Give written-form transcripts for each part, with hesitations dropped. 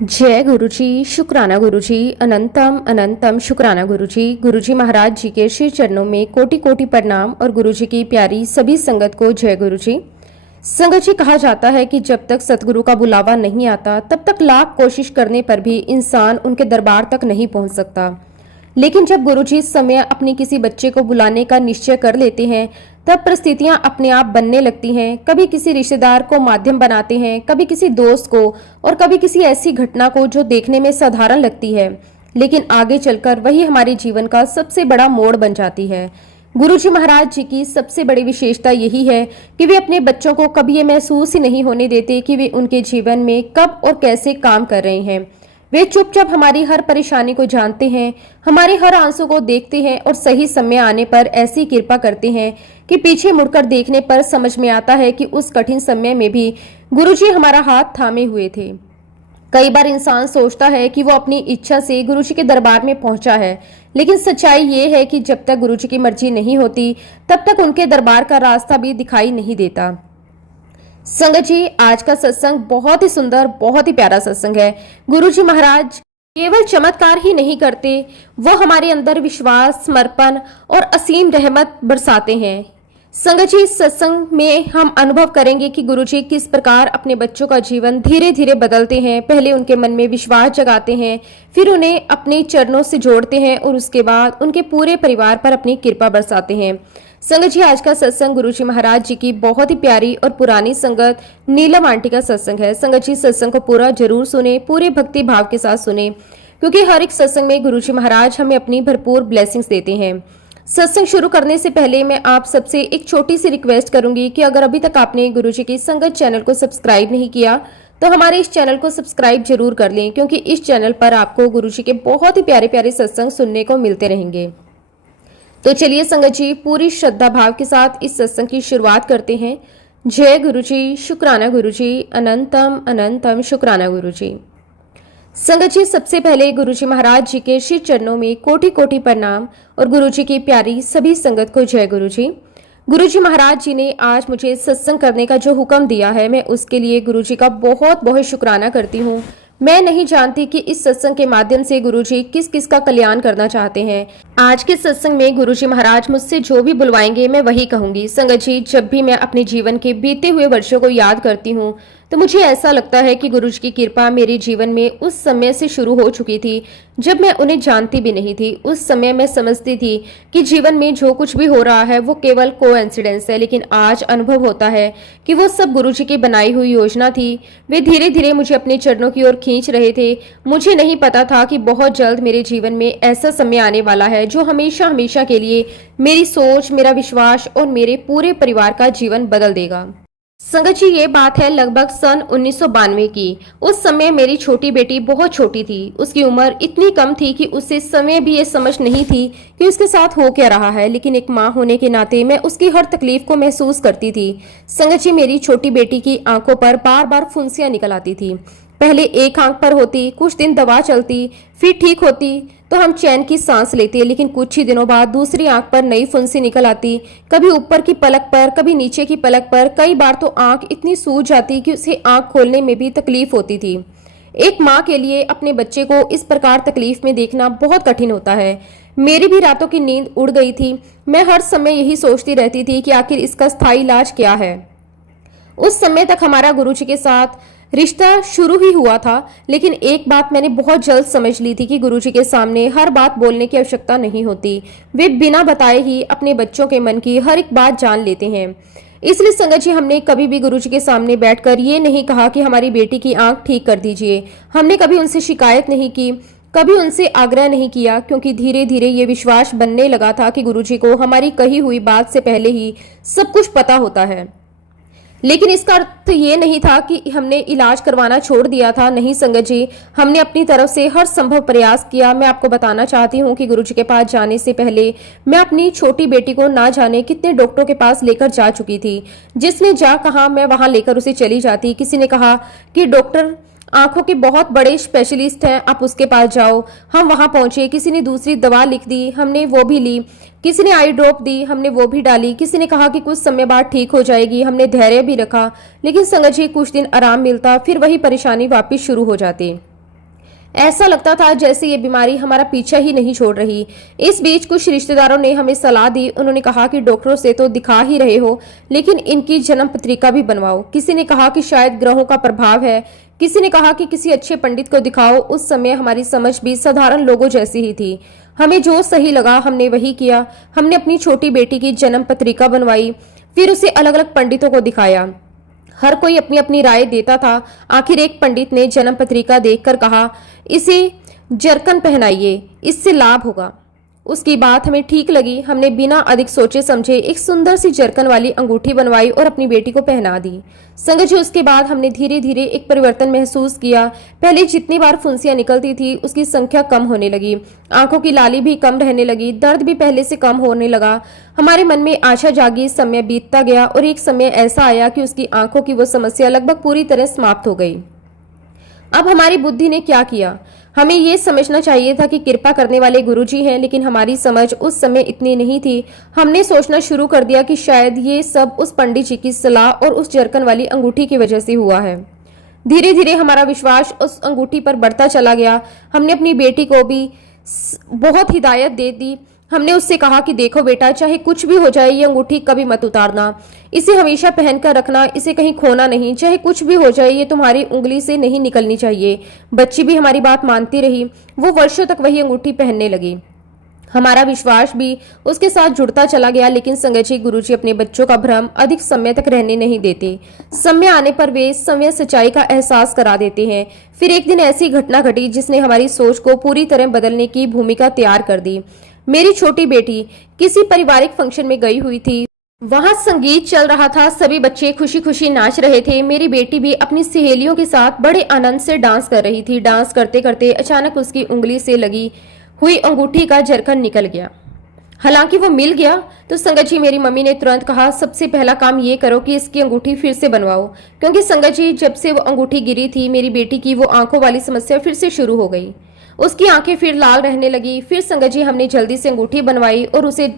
जय गुरुजी, शुक्राना गुरुजी, अनंतम अनंतम शुक्राना गुरुजी। गुरुजी महाराज जी के श्री चरणों में कोटि कोटि प्रणाम और गुरुजी की प्यारी सभी संगत को जय गुरुजी। संगत जी, कहा जाता है कि जब तक सतगुरु का बुलावा नहीं आता तब तक लाख कोशिश करने पर भी इंसान उनके दरबार तक नहीं पहुंच सकता। लेकिन जब गुरुजी इस समय अपनी किसी बच्चे को बुलाने का निश्चय कर लेते हैं तब परिस्थितियां अपने आप बनने लगती हैं। कभी किसी रिश्तेदार को माध्यम बनाते हैं, कभी किसी दोस्त को, और कभी किसी ऐसी घटना को जो देखने में साधारण लगती है लेकिन आगे चलकर वही हमारे जीवन का सबसे बड़ा मोड़ बन जाती है। गुरुजी महाराज जी की सबसे बड़ी विशेषता यही है कि वे अपने बच्चों को कभी ये महसूस ही नहीं होने देते कि वे उनके जीवन में कब और कैसे काम कर रहे हैं। वे चुपचाप हमारी हर परेशानी को जानते हैं, हमारे हर आंसू को देखते हैं और सही समय आने पर ऐसी कृपा करते हैं कि पीछे मुड़कर देखने पर समझ में आता है कि उस कठिन समय में भी गुरुजी हमारा हाथ थामे हुए थे। कई बार इंसान सोचता है कि वो अपनी इच्छा से गुरुजी के दरबार में पहुंचा है, लेकिन सच्चाई ये है कि जब तक गुरुजी की मर्जी नहीं होती तब तक उनके दरबार का रास्ता भी दिखाई नहीं देता। संगत जी, आज का सत्संग बहुत ही सुंदर, बहुत ही प्यारा सत्संग है। गुरुजी महाराज केवल चमत्कार ही नहीं करते, वो हमारे अंदर विश्वास, समर्पण और असीम रहमत बरसाते हैं। संगत जी, इस सत्संग में हम अनुभव करेंगे कि गुरुजी किस प्रकार अपने बच्चों का जीवन धीरे धीरे बदलते हैं। पहले उनके मन में विश्वास जगाते हैं, फिर उन्हें अपने चरणों से जोड़ते हैं और उसके बाद उनके पूरे परिवार पर अपनी कृपा बरसाते हैं। संगत जी, आज का सत्संग गुरुजी महाराज जी की बहुत ही प्यारी और पुरानी संगत नीलम आंटी का सत्संग है। संगत जी, सत्संग को पूरा जरूर सुने, पूरे भक्ति भाव के साथ सुने, क्योंकि हर एक सत्संग में गुरुजी महाराज हमें अपनी भरपूर ब्लेसिंग्स देते हैं। सत्संग शुरू करने से पहले मैं आप सबसे एक छोटी सी रिक्वेस्ट करूंगी कि अगर अभी तक आपने गुरुजी की संगत चैनल को सब्सक्राइब नहीं किया तो हमारे इस चैनल को सब्सक्राइब जरूर कर लें, क्योंकि इस चैनल पर आपको गुरुजी के बहुत ही प्यारे प्यारे सत्संग सुनने को मिलते रहेंगे। तो चलिए संगत जी, पूरी श्रद्धा भाव के साथ इस सत्संग की शुरुआत करते हैं। जय गुरुजी, शुक्राना गुरुजी, अनंतम अनंतम शुक्राना गुरुजी। संगत जी, सबसे पहले गुरुजी महाराज जी के श्री चरणों में कोटि कोटि प्रणाम और गुरुजी की प्यारी सभी संगत को जय गुरुजी। गुरुजी महाराज जी ने आज मुझे सत्संग करने का जो हुक्म दिया है, मैं उसके लिए गुरुजी का बहुत बहुत शुक्राना करती हूँ। मैं नहीं जानती कि इस सत्संग के माध्यम से गुरुजी किस किस का कल्याण करना चाहते हैं। आज के सत्संग में गुरुजी महाराज मुझसे जो भी बुलवाएंगे मैं वही कहूंगी। संगत जी, जब भी मैं अपने जीवन के बीते हुए वर्षों को याद करती हूँ तो मुझे ऐसा लगता है कि गुरुजी की कृपा मेरे जीवन में उस समय से शुरू हो चुकी थी जब मैं उन्हें जानती भी नहीं थी। उस समय मैं समझती थी कि जीवन में जो कुछ भी हो रहा है वो केवल कोइंसिडेंस है, लेकिन आज अनुभव होता है कि वो सब गुरुजी की बनाई हुई योजना थी। वे धीरे धीरे मुझे अपने चरणों की ओर खींच रहे थे। मुझे नहीं पता था कि बहुत जल्द मेरे जीवन में ऐसा समय आने वाला है जो हमेशा हमेशा के लिए मेरी सोच, मेरा विश्वास और मेरे पूरे परिवार का जीवन बदल देगा। संगत जी, ये बात है लगभग सन 1992 की। उस समय मेरी छोटी बेटी बहुत छोटी थी। उसकी उम्र इतनी कम थी कि उसे समय भी ये समझ नहीं थी कि उसके साथ हो क्या रहा है, लेकिन एक माँ होने के नाते मैं उसकी हर तकलीफ को महसूस करती थी। संगत जी, मेरी छोटी बेटी की आंखों पर बार बार फुंसियां निकल आती थी। पहले एक आंख पर होती, कुछ दिन दवा चलती, फिर ठीक होती तो हम चैन की सांस लेते, लेकिन कुछ ही दिनों बाद दूसरी आंख पर नई फुंसी निकल आती, कभी ऊपर की पलक पर, कभी नीचे की पलक पर। कई बार तो आंख इतनी सूज जाती कि उसे आंख खोलने में भी तकलीफ होती थी। एक माँ के लिए अपने बच्चे को इस प्रकार तकलीफ में देखना बहुत कठिन होता है। मेरी भी रातों की नींद उड़ गई थी। मैं हर समय यही सोचती रहती थी कि आखिर इसका स्थायी इलाज क्या है। उस समय तक हमारा गुरुजी के साथ रिश्ता शुरू ही हुआ था, लेकिन एक बात मैंने बहुत जल्द समझ ली थी कि गुरुजी के सामने हर बात बोलने की आवश्यकता नहीं होती। वे बिना बताए ही अपने बच्चों के मन की हर एक बात जान लेते हैं। इसलिए संगत जी, हमने कभी भी गुरुजी के सामने बैठकर ये नहीं कहा कि हमारी बेटी की आंख ठीक कर दीजिए। हमने कभी उनसे शिकायत नहीं की, कभी उनसे आग्रह नहीं किया, क्योंकि धीरे धीरे ये विश्वास बनने लगा था कि गुरुजी को हमारी कही हुई बात से पहले ही सब कुछ पता होता है। लेकिन इसका अर्थ ये नहीं था कि हमने इलाज करवाना छोड़ दिया था। नहीं संगत जी, हमने अपनी तरफ से हर संभव प्रयास किया। मैं आपको बताना चाहती हूँ कि गुरुजी के पास जाने से पहले मैं अपनी छोटी बेटी को ना जाने कितने डॉक्टरों के पास लेकर जा चुकी थी। जिसने जा कहा मैं वहां लेकर उसे चली जाती। किसी ने कहा कि डॉक्टर आंखों के बहुत बड़े स्पेशलिस्ट हैं, आप उसके पास जाओ। हम वहां पहुंचे, किसी ने दूसरी दवा लिख दी, हमने वो भी ली। किसी ने आई ड्रॉप दी, हमने वो भी डाली। किसी ने कहा कि कुछ समय बाद ठीक हो जाएगी, हमने धैर्य भी रखा। लेकिन संगत जी, कुछ दिन आराम मिलता, फिर वही परेशानी वापस शुरू हो जाती। ऐसा लगता था जैसे ये बीमारी हमारा पीछा ही नहीं छोड़ रही। इस बीच कुछ रिश्तेदारों ने हमें सलाह दी। उन्होंने कहा कि डॉक्टरों से तो दिखा ही रहे हो, लेकिन इनकी जन्म पत्रिका भी बनवाओ। किसी ने कहा कि शायद ग्रहों का प्रभाव है, किसी ने कहा कि किसी अच्छे पंडित को दिखाओ। उस समय हमारी समझ भी साधारण लोगों जैसी ही थी। हमें जो सही लगा हमने वही किया। हमने अपनी छोटी बेटी की जन्म पत्रिका बनवाई, फिर उसे अलग अलग पंडितों को दिखाया। हर कोई अपनी अपनी राय देता था। आखिर एक पंडित ने जन्म पत्रिका देखकर कहा, इसे जरकन पहनाइए, इससे लाभ होगा। उसकी बात हमें ठीक लगी। हमने बिना अधिक सोचे समझे एक सुंदर सी जरकन वाली अंगूठी बनवाई और अपनी बेटी को पहना दी। संगत जी, उसके बाद हमने धीरे धीरे एक परिवर्तन महसूस किया। पहले जितनी बार फुंसियां निकलती थी उसकी संख्या कम होने लगी। आंखों की लाली भी कम रहने लगी। दर्द भी पहले से कम होने लगा। हमारे मन में आशा जागी। समय बीतता गया और एक समय ऐसा आया कि उसकी आंखों की वो समस्या लगभग पूरी तरह समाप्त हो गई। अब हमारी बुद्धि ने क्या किया? हमें ये समझना चाहिए था कि कृपा करने वाले गुरुजी हैं, लेकिन हमारी समझ उस समय इतनी नहीं थी। हमने सोचना शुरू कर दिया कि शायद ये सब उस पंडित जी की सलाह और उस जरकन वाली अंगूठी की वजह से हुआ है। धीरे धीरे हमारा विश्वास उस अंगूठी पर बढ़ता चला गया। हमने अपनी बेटी को भी बहुत हिदायत दे दी। हमने उससे कहा कि देखो बेटा, चाहे कुछ भी हो जाए ये अंगूठी कभी मत उतारना, इसे हमेशा पहनकर रखना, इसे कहीं खोना नहीं। चाहे कुछ भी हो जाए ये तुम्हारी उंगली से नहीं निकलनी चाहिए। बच्ची भी हमारी बात मानती रही। वो वर्षों तक वही अंगूठी पहनने लगी। हमारा विश्वास भी उसके साथ जुड़ता चला गया। लेकिन संगत जी, गुरुजी अपने बच्चों का भ्रम अधिक समय तक रहने नहीं देते। समय आने पर वे समय सच्चाई का एहसास करा देते हैं। फिर एक दिन ऐसी घटना घटी जिसने हमारी सोच को पूरी तरह बदलने की भूमिका तैयार कर दी। मेरी छोटी बेटी किसी पारिवारिक फंक्शन में गई हुई थी। वहां संगीत चल रहा था, सभी बच्चे खुशी खुशी नाच रहे थे। मेरी बेटी भी अपनी सहेलियों के साथ बड़े आनंद से डांस कर रही थी। डांस करते करते अचानक उसकी उंगली से लगी हुई अंगूठी का जरकन निकल गया। हालांकि वो मिल गया तो संगत जी, मेरी मम्मी ने तुरंत कहा, सबसे पहला काम ये करो कि इसकी अंगूठी फिर से बनवाओ। क्योंकि संगत जी, जब से वो अंगूठी गिरी थी मेरी बेटी की वो आंखों वाली समस्या फिर से शुरू हो गई। उसकी आंखें फिर लाल रहने लगी। फिर संगत जी, हमने जल्दी से अंगूठी बनवाई और उसे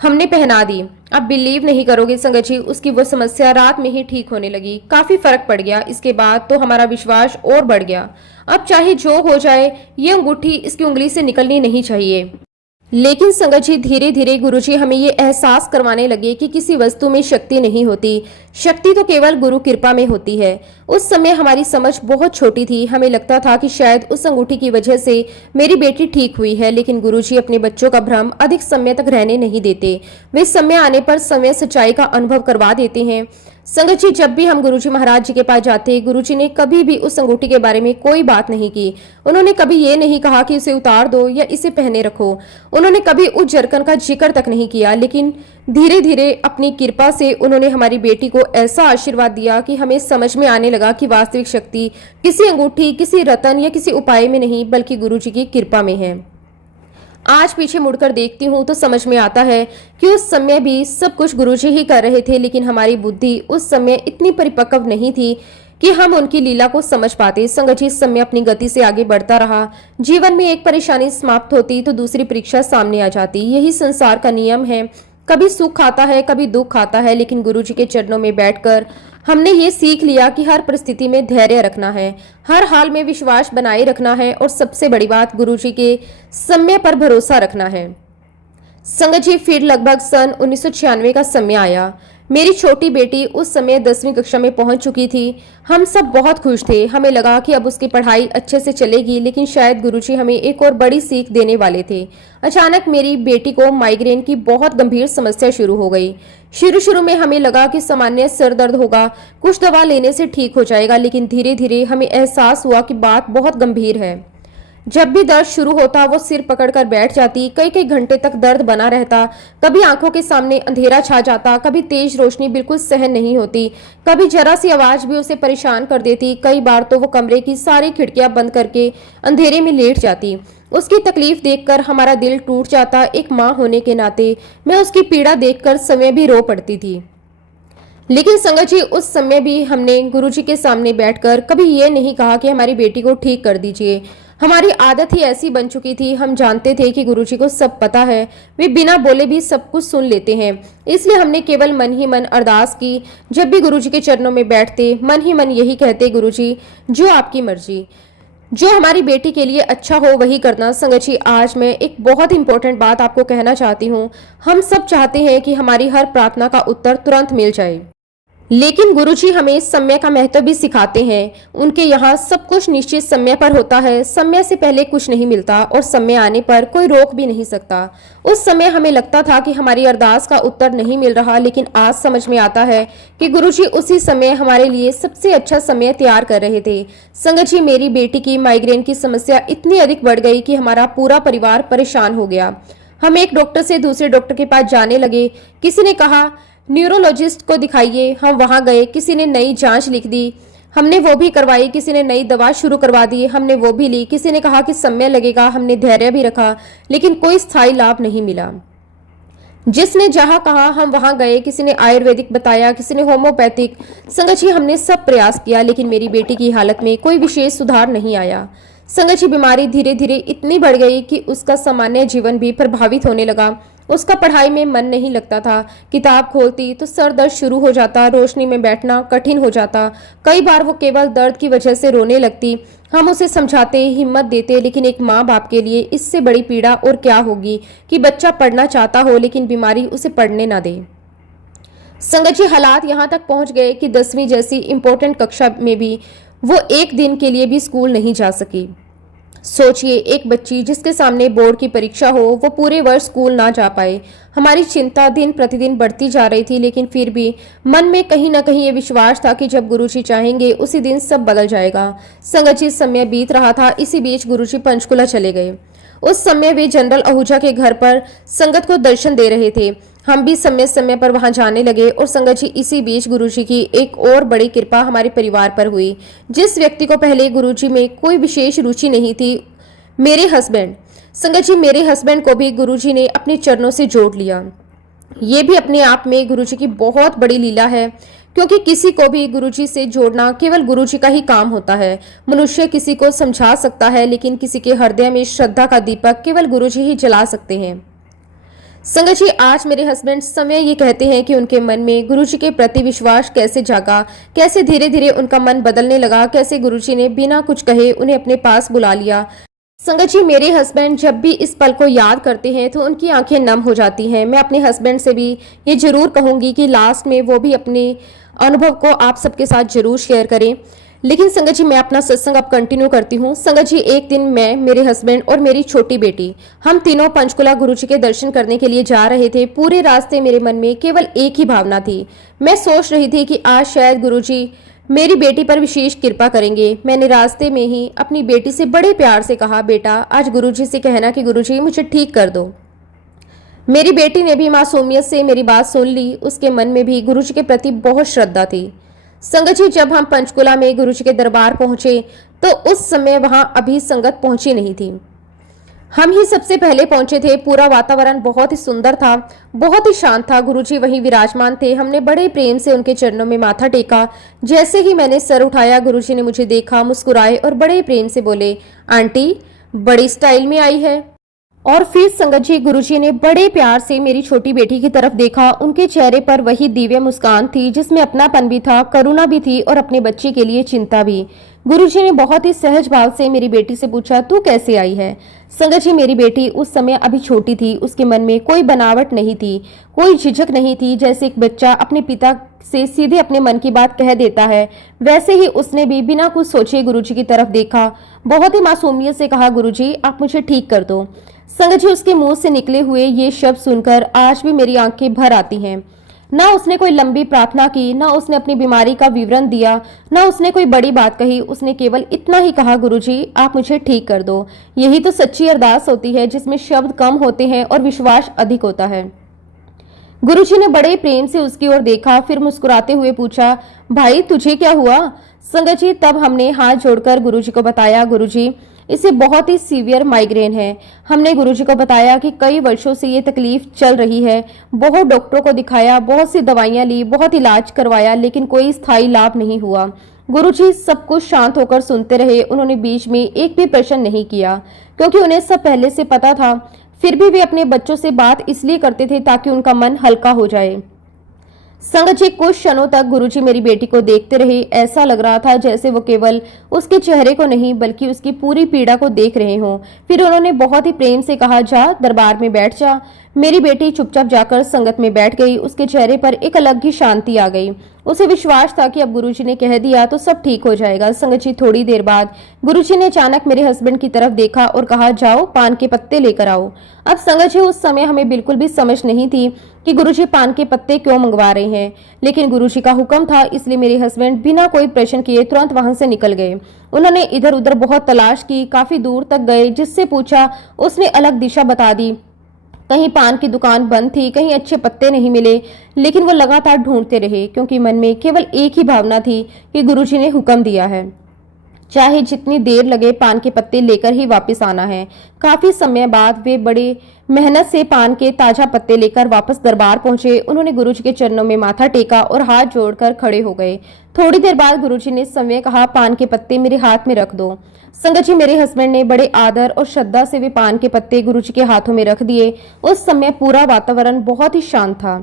हमने पहना दी। अब बिलीव नहीं करोगे संगत जी, उसकी वो समस्या रात में ही ठीक होने लगी। काफी फर्क पड़ गया। इसके बाद तो हमारा विश्वास और बढ़ गया। अब चाहे जो हो जाए ये अंगूठी इसकी उंगली से निकलनी नहीं चाहिए। लेकिन संगत जी, धीरे धीरे गुरुजी हमें ये एहसास करवाने लगे कि किसी वस्तु में शक्ति नहीं होती, शक्ति तो केवल गुरु कृपा में होती है। उस समय हमारी समझ बहुत छोटी थी। हमें लगता था कि शायद उस अंगूठी की वजह से मेरी बेटी ठीक हुई है। लेकिन गुरुजी अपने बच्चों का भ्रम अधिक समय तक रहने नहीं देते। वे समय आने पर समय सच्चाई का अनुभव करवा देते हैं। संगत जी, जब भी हम गुरुजी महाराज जी के पास जाते, गुरुजी ने कभी भी उस अंगूठी के बारे में कोई बात नहीं की। उन्होंने कभी ये नहीं कहा कि इसे उतार दो या इसे पहने रखो। उन्होंने कभी उस जरकन का जिक्र तक नहीं किया। लेकिन धीरे धीरे अपनी कृपा से उन्होंने हमारी बेटी को ऐसा आशीर्वाद दिया कि हमें समझ में आने लगा कि वास्तविक शक्ति किसी अंगूठी, किसी रतन या किसी उपाय में नहीं, बल्कि गुरुजी की कृपा में है। आज पीछे मुड़कर देखती हूँ तो समझ में आता है कि उस समय भी सब कुछ गुरुजी ही कर रहे थे। लेकिन हमारी बुद्धि उस समय इतनी परिपक्व नहीं थी कि हम उनकी लीला को समझ पाते। संगत जी, इस समय अपनी गति से आगे बढ़ता रहा। जीवन में एक परेशानी समाप्त होती तो दूसरी परीक्षा सामने आ जाती। यही संसार का नियम है। कभी सुख आता है, कभी दुख आता है। लेकिन गुरुजी के चरणों में बैठकर हमने ये सीख लिया कि हर परिस्थिति में धैर्य रखना है, हर हाल में विश्वास बनाए रखना है और सबसे बड़ी बात गुरुजी के समय पर भरोसा रखना है। संगत जी, फिर लगभग सन 1996 का समय आया। मेरी छोटी बेटी उस समय 10वीं कक्षा में पहुंच चुकी थी। हम सब बहुत खुश थे। हमें लगा कि अब उसकी पढ़ाई अच्छे से चलेगी। लेकिन शायद गुरुजी हमें एक और बड़ी सीख देने वाले थे। अचानक मेरी बेटी को माइग्रेन की बहुत गंभीर समस्या शुरू हो गई। शुरू में हमें लगा कि सामान्य सिर दर्द होगा, कुछ दवा लेने से ठीक हो जाएगा। लेकिन धीरे धीरे हमें एहसास हुआ कि बात बहुत गंभीर है। जब भी दर्द शुरू होता वो सिर पकड़कर बैठ जाती। कई कई घंटे तक दर्द बना रहता। कभी आंखों के सामने अंधेरा छा जाता, कभी तेज रोशनी बिल्कुल सहन नहीं होती, कभी जरा सी आवाज भी उसे परेशान कर देती। कई बार तो वो कमरे की सारी खिड़कियां बंद करके अंधेरे में लेट जाती। उसकी तकलीफ देखकर हमारा दिल टूट जाता। एक माँ होने के नाते मैं उसकी पीड़ा देखकर समय भी रो पड़ती थी। लेकिन संगत जी, उस समय भी हमने गुरुजी के सामने बैठकर कभी ये नहीं कहा कि हमारी बेटी को ठीक कर दीजिए। हमारी आदत ही ऐसी बन चुकी थी। हम जानते थे कि गुरुजी को सब पता है, वे बिना बोले भी सब कुछ सुन लेते हैं। इसलिए हमने केवल मन ही मन अरदास की। जब भी गुरुजी के चरणों में बैठते मन ही मन यही कहते, गुरुजी जो आपकी मर्जी। जो हमारी बेटी के लिए अच्छा हो वही करना। संगत जी, आज मैं एक बहुत इंपॉर्टेंट बात आपको कहना चाहती हूँ। हम सब चाहते हैं कि हमारी हर प्रार्थना का उत्तर तुरंत मिल जाए, लेकिन गुरुजी हमें समय का महत्व भी सिखाते हैं। उनके यहाँ सब कुछ निश्चित समय पर होता है। समय से पहले कुछ नहीं मिलता और समय आने पर कोई रोक भी नहीं सकता। उस समय हमें लगता था कि हमारी अरदास का उत्तर नहीं मिल रहा, लेकिन आज समझ में आता है कि गुरुजी उसी समय हमारे लिए सबसे अच्छा समय तैयार कर रहे थे। संगत जी, मेरी बेटी की माइग्रेन की समस्या इतनी अधिक बढ़ गई कि हमारा पूरा परिवार परेशान हो गया। हम एक डॉक्टर से दूसरे डॉक्टर के पास जाने लगे। किसी ने कहा न्यूरोलॉजिस्ट को दिखाइए, हम वहां गए। किसी ने नई जांच लिख दी, हमने वो भी करवाई। किसी ने नई दवा शुरू करवा दी, हमने वो भी ली। किसी ने कहा कि समय लगेगा, हमने धैर्य भी रखा, लेकिन कोई स्थायी लाभ नहीं मिला। जिसने जहां कहा हम वहां गए। किसी ने आयुर्वेदिक बताया, किसी ने होम्योपैथिक। संगत जी, हमने सब प्रयास किया, लेकिन मेरी बेटी की हालत में कोई विशेष सुधार नहीं आया। संगत जी, बीमारी धीरे धीरे इतनी बढ़ गई कि उसका सामान्य जीवन भी प्रभावित होने लगा। उसका पढ़ाई में मन नहीं लगता था। किताब खोलती तो सर दर्द शुरू हो जाता, रोशनी में बैठना कठिन हो जाता। कई बार वो केवल दर्द की वजह से रोने लगती। हम उसे समझाते, हिम्मत देते, लेकिन एक माँ बाप के लिए इससे बड़ी पीड़ा और क्या होगी कि बच्चा पढ़ना चाहता हो लेकिन बीमारी उसे पढ़ने ना दे। संगत जी, हालात यहाँ तक पहुँच गए कि 10वीं जैसी इम्पोर्टेंट कक्षा में भी वो एक दिन के लिए भी स्कूल नहीं जा सकी। सोचिए, एक बच्ची जिसके सामने बोर्ड की परीक्षा हो, वो पूरे वर्ष स्कूल ना जा पाए। हमारी चिंता दिन प्रतिदिन बढ़ती जा रही थी, लेकिन फिर भी मन में कहीं ना कहीं ये विश्वास था कि जब गुरुजी चाहेंगे उसी दिन सब बदल जाएगा। संगत जी, समय बीत रहा था। इसी बीच गुरुजी पंचकुला चले गए। उस समय वे जनरल आहूजा के घर पर संगत को दर्शन दे रहे थे। हम भी समय समय पर वहां जाने लगे और संगत जी, इसी बीच गुरुजी की एक और बड़ी कृपा हमारे परिवार पर हुई। जिस व्यक्ति को पहले गुरुजी में कोई विशेष रुचि नहीं थी, मेरे हस्बैंड। संगत जी, मेरे हस्बैंड को भी गुरुजी ने अपने चरणों से जोड़ लिया। ये भी अपने आप में गुरुजी की बहुत बड़ी लीला है, क्योंकि किसी को भी गुरुजी से जोड़ना केवल गुरुजी का ही काम होता है। मनुष्य किसी को समझा सकता है, लेकिन किसी के हृदय में श्रद्धा का दीपक केवल गुरुजी ही जला सकते हैं। संगत जी, आज मेरे हस्बैंड समय ये कहते हैं कि उनके मन में गुरुजी के प्रति विश्वास कैसे जागा, कैसे धीरे धीरे उनका मन बदलने लगा, कैसे गुरुजी ने बिना कुछ कहे उन्हें अपने पास बुला लिया। संगत जी, मेरे हस्बैंड जब भी इस पल को याद करते हैं तो उनकी आंखें नम हो जाती हैं। मैं अपने हस्बैंड से भी ये जरूर कहूंगी कि लास्ट में वो भी अपने अनुभव को आप सबके साथ जरूर शेयर करें। लेकिन संगत जी, मैं अपना सत्संग अब कंटिन्यू करती हूँ। संगत जी, एक दिन मैं, मेरे हस्बैंड और मेरी छोटी बेटी, हम तीनों पंचकुला गुरुजी के दर्शन करने के लिए जा रहे थे। पूरे रास्ते मेरे मन में केवल एक ही भावना थी। मैं सोच रही थी कि आज शायद गुरुजी मेरी बेटी पर विशेष कृपा करेंगे। मैंने रास्ते में ही अपनी बेटी से बड़े प्यार से कहा, बेटा आज गुरुजी से कहना कि गुरुजी मुझे ठीक कर दो। मेरी बेटी ने भी मासूमियत से मेरी बात सुन ली। उसके मन में भी गुरुजी के प्रति बहुत श्रद्धा थी। संगत जी, जब हम पंचकुला में गुरुजी के दरबार पहुंचे तो उस समय वहां अभी संगत पहुंची नहीं थी। हम ही सबसे पहले पहुंचे थे। पूरा वातावरण बहुत ही सुंदर था, बहुत ही शांत था। गुरुजी वहीं विराजमान थे। हमने बड़े प्रेम से उनके चरणों में माथा टेका। जैसे ही मैंने सर उठाया, गुरुजी ने मुझे देखा, मुस्कुराए और बड़े प्रेम से बोले, आंटी बड़ी स्टाइल में आई है। और फिर संगत जी, गुरुजी ने बड़े प्यार से मेरी छोटी बेटी की तरफ देखा। उनके चेहरे पर वही दिव्य मुस्कान थी जिसमें अपनापन भी था, करुणा भी थी और अपने बच्चे के लिए चिंता भी। गुरुजी ने बहुत ही सहज भाव से मेरी बेटी से पूछा, तू कैसे आई है? संगत जी, मेरी बेटी उस समय अभी छोटी थी। उसके मन में कोई बनावट नहीं थी, कोई झिझक नहीं थी। जैसे एक बच्चा अपने पिता से सीधे अपने मन की बात कह देता है, वैसे ही उसने भी बिना कुछ सोचे गुरुजी की तरफ देखा। बहुत ही मासूमियत से कहा, गुरुजी आप मुझे ठीक कर दो। संगत जी, उसके मुंह से निकले हुए ये शब्द सुनकर आज भी मेरी आंखें भर आती हैं। ना उसने कोई लंबी प्रार्थना की, ना उसने अपनी बीमारी का विवरण दिया, ना उसने कोई बड़ी बात कही। उसने केवल इतना ही कहा, गुरुजी आप मुझे ठीक कर दो। यही तो सच्ची अरदास होती है, जिसमें शब्द कम होते हैं और विश्वास अधिक होता है। गुरुजी ने बड़े प्रेम से उसकी ओर देखा, फिर मुस्कुराते हुए पूछा, भाई तुझे क्या हुआ? संगत जी, तब हमने हाथ जोड़कर गुरुजी को बताया, गुरुजी इसे बहुत ही सीवियर माइग्रेन है। हमने गुरुजी को बताया कि कई वर्षों से ये तकलीफ चल रही है। बहुत डॉक्टरों को दिखाया, बहुत सी दवाइयां ली, बहुत इलाज करवाया, लेकिन कोई स्थायी लाभ नहीं हुआ। गुरुजी सब कुछ शांत होकर सुनते रहे। उन्होंने बीच में एक भी प्रश्न नहीं किया, क्योंकि उन्हें सब पहले से पता था। फिर भी वे अपने बच्चों से बात इसलिए करते थे ताकि उनका मन हल्का हो जाए। संगत जी, कुछ क्षणों तक गुरुजी मेरी बेटी को देखते रहे। ऐसा लग रहा था जैसे वो केवल उसके चेहरे को नहीं बल्कि उसकी पूरी पीड़ा को देख रहे हों। फिर उन्होंने बहुत ही प्रेम से कहा, जा दरबार में बैठ जा। मेरी बेटी चुपचाप जाकर संगत में बैठ गई। उसके चेहरे पर एक अलग ही शांति आ गई। उसे विश्वास था कि अब गुरुजी ने कह दिया तो सब ठीक हो जाएगा। संगत जी, थोड़ी देर बाद गुरुजी ने अचानक मेरे हस्बैंड की तरफ देखा और कहा, जाओ पान के पत्ते लेकर आओ। अब संगत जी, उस समय हमें बिल्कुल भी समझ नहीं थी कि गुरुजी पान के पत्ते क्यों मंगवा रहे हैं, लेकिन गुरुजी का हुक्म था, इसलिए मेरे हस्बैंड बिना कोई प्रश्न किए तुरंत वहां से निकल गए। उन्होंने इधर उधर बहुत तलाश की, काफी दूर तक गए। जिससे पूछा उसने अलग दिशा बता दी। कहीं पान की दुकान बंद थी, कहीं अच्छे पत्ते नहीं मिले, लेकिन वो लगातार ढूंढते रहे क्योंकि मन में केवल एक ही भावना थी कि गुरुजी ने हुक्म दिया है, चाहे जितनी देर लगे पान के पत्ते लेकर ही वापस आना है। काफी समय बाद वे बड़े मेहनत से पान के ताजा पत्ते लेकर वापस दरबार पहुंचे। उन्होंने गुरुजी के चरणों में माथा टेका और हाथ जोड़कर खड़े हो गए। थोड़ी देर बाद गुरुजी ने समय कहा, पान के पत्ते मेरे हाथ में रख दो। संगत जी, मेरे हस्बैंड ने बड़े आदर और श्रद्धा से वे पान के पत्ते गुरुजी के हाथों में रख दिए। उस समय पूरा वातावरण बहुत ही शांत था।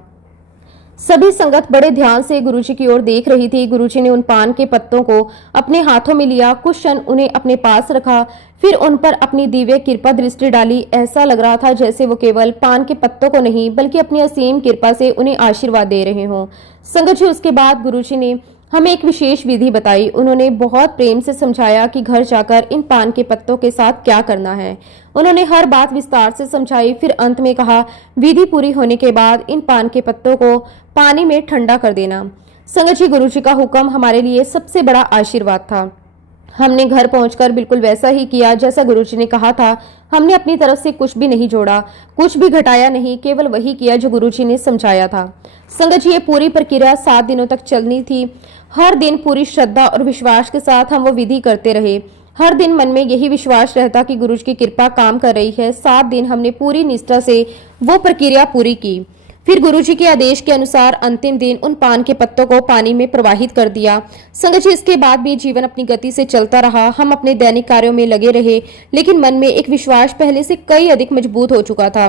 सभी संगत बड़े ध्यान से गुरुजी की ओर देख रही थी। गुरुजी ने उन पान के पत्तों को अपने हाथों में लिया, कुछ क्षण उन्हें अपने पास रखा, फिर उन पर अपनी दिव्य कृपा दृष्टि डाली। ऐसा लग रहा था जैसे वो केवल पान के पत्तों को नहीं बल्कि अपनी असीम कृपा से उन्हें आशीर्वाद दे रहे हों। संगत जी, उसके बाद गुरुजी ने हमें एक विशेष विधि बताई। उन्होंने बहुत प्रेम से समझाया कि घर जाकर इन पान के पत्तों के साथ क्या करना है। उन्होंने हर बात विस्तार से समझाई। फिर अंत में कहा, विधि पूरी होने के बाद इन पान के पत्तों को पानी में ठंडा कर देना। संगत जी, गुरुजी का हुक्म हमारे लिए सबसे बड़ा आशीर्वाद था। हमने घर पहुंचकर बिल्कुल वैसा ही किया जैसा गुरुजी ने कहा था। हमने अपनी तरफ से कुछ भी नहीं जोड़ा, कुछ भी घटाया नहीं, केवल वही किया जो गुरुजी ने समझाया था। संगत जी, ये पूरी प्रक्रिया 7 दिनों तक चलनी थी। हर दिन पूरी श्रद्धा और विश्वास के साथ हम वो विधि करते रहे। हर दिन मन में यही विश्वास रहता कि गुरुजी की कृपा काम कर रही है। 7 दिन हमने पूरी निष्ठा से वो प्रक्रिया पूरी की। फिर गुरुजी के आदेश के अनुसार अंतिम दिन उन पान के पत्तों को पानी में प्रवाहित कर दिया। संगत जी, इसके बाद भी जीवन अपनी गति से चलता रहा। हम अपने दैनिक कार्यों में लगे रहे, लेकिन मन में एक विश्वास पहले से कई अधिक मजबूत हो चुका था।